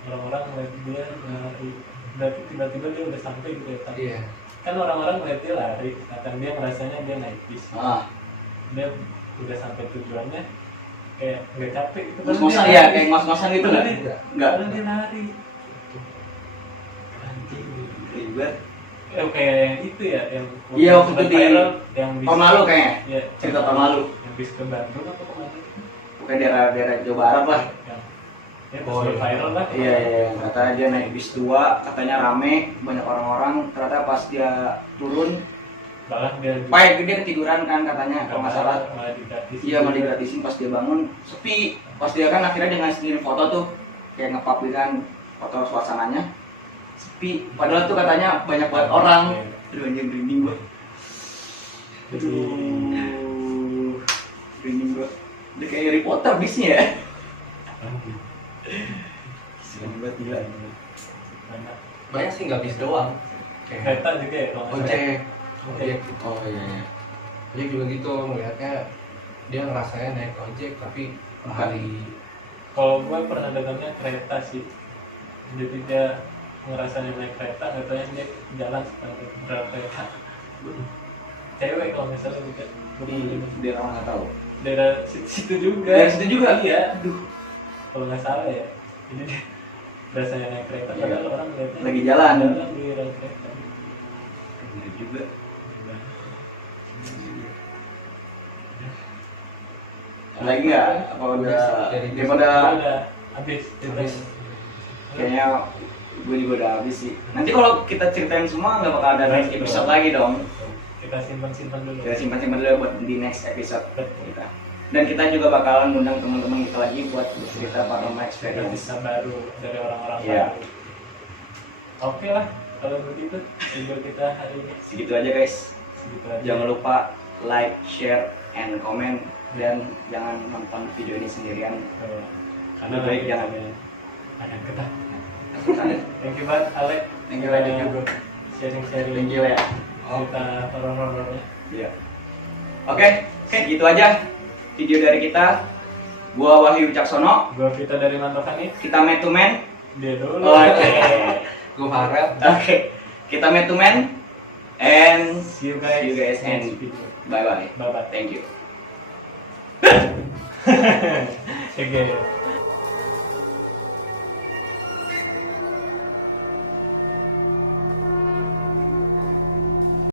Orang-orang ngeliat dia lari, berarti tiba-tiba dia udah sampai gitu ya tadi. Iya. Kan orang-orang ngeliat dia lari, akan dia ngerasanya dia naik bis. Ah. Dia udah sampai tujuannya kayak nggak capek gitu. Ngos-ngosan ya, kayak ngos-ngosan gitu Padahal kan? dia- Enggak. padahal dia lari. Anjing. Ribet. Kayak yang itu ya, yang Iya, waktu itu di viral, yang bis. Pemalu kayaknya. Ya, Cerita Pemalu. Yang bis ke Bandung apa kemana? Bukan daerah-daerah Jawa Barat lah. Ya, Oh, iya. viral lah. Iya, iya, katanya dia naik bis 2, katanya rame, banyak orang-orang. Ternyata pas dia turun, Malah dia dia ketiduran kan katanya kalau nggak salah. malah digratisin. Iya, malah digratisin. Pas dia bangun sepi. Pas dia kan akhirnya dia ngasih foto tuh, kayak nge-pub kan foto suasananya sepi. Padahal tuh katanya banyak banget orang. Aduh, anjing merinding gua. Aduh, merinding gua. Udah kayak Harry Potter bisnya ya. Serem banget gila. Banyak. Banyak sih nggak bis doang. Kayak Kereta juga ya kalau nggak salah. ojek. Oh iya, iya. Ojek juga gitu ngelihatnya dia ngerasanya naik ojek tapi hari Kalau gue pernah dengarnya kereta sih. Jadi dia ngerasanya naik kereta, nggak tahu dia jalan berapa kereta. Cewek kalau misalnya juga. Dia orang nggak tahu. Daerah situ juga. Dari situ juga. Iya. Aduh, Kalau nggak salah ya. Jadi dia rasanya naik kereta, Iya. padahal orang lihatnya Lagi jalan. di rel kereta. bener juga. Lagi nggak? Apa udah? Daripada Udah habis. Habis. kayaknya gue juga udah habis sih. Nanti kalau kita ceritain semua nggak bakal ada next episode lagi dong. Kita simpan dulu. Kita simpan-simpan dulu buat di next episode kita. Dan kita juga bakalan ngundang teman-teman kita lagi buat bercerita paranormal experience. Bisa baru dari orang-orang Iya. baru. Oke lah, kalau begitu video kita hari ini Segitu aja guys. segitu aja. Jangan lupa like, share, and comment. Dan jangan nonton video ini sendirian. Tuh. Karena Lebih baik nanti jangan. ada ketah. Thank Thank you banget Ale. you, thank you bro. Sharing-sharing Thank you ya. cerita horor-horornya. Iya. Oke, gitu aja video dari kita. Gua Wahyu Caksono. Gua Vita dari Mantokani. Kita man to man. Dia dulu. Oke. gue Farel. Oke. Kita man to man. And See you guys. See you guys next and- video. bye bye. Bye bye. Thank you. Okay.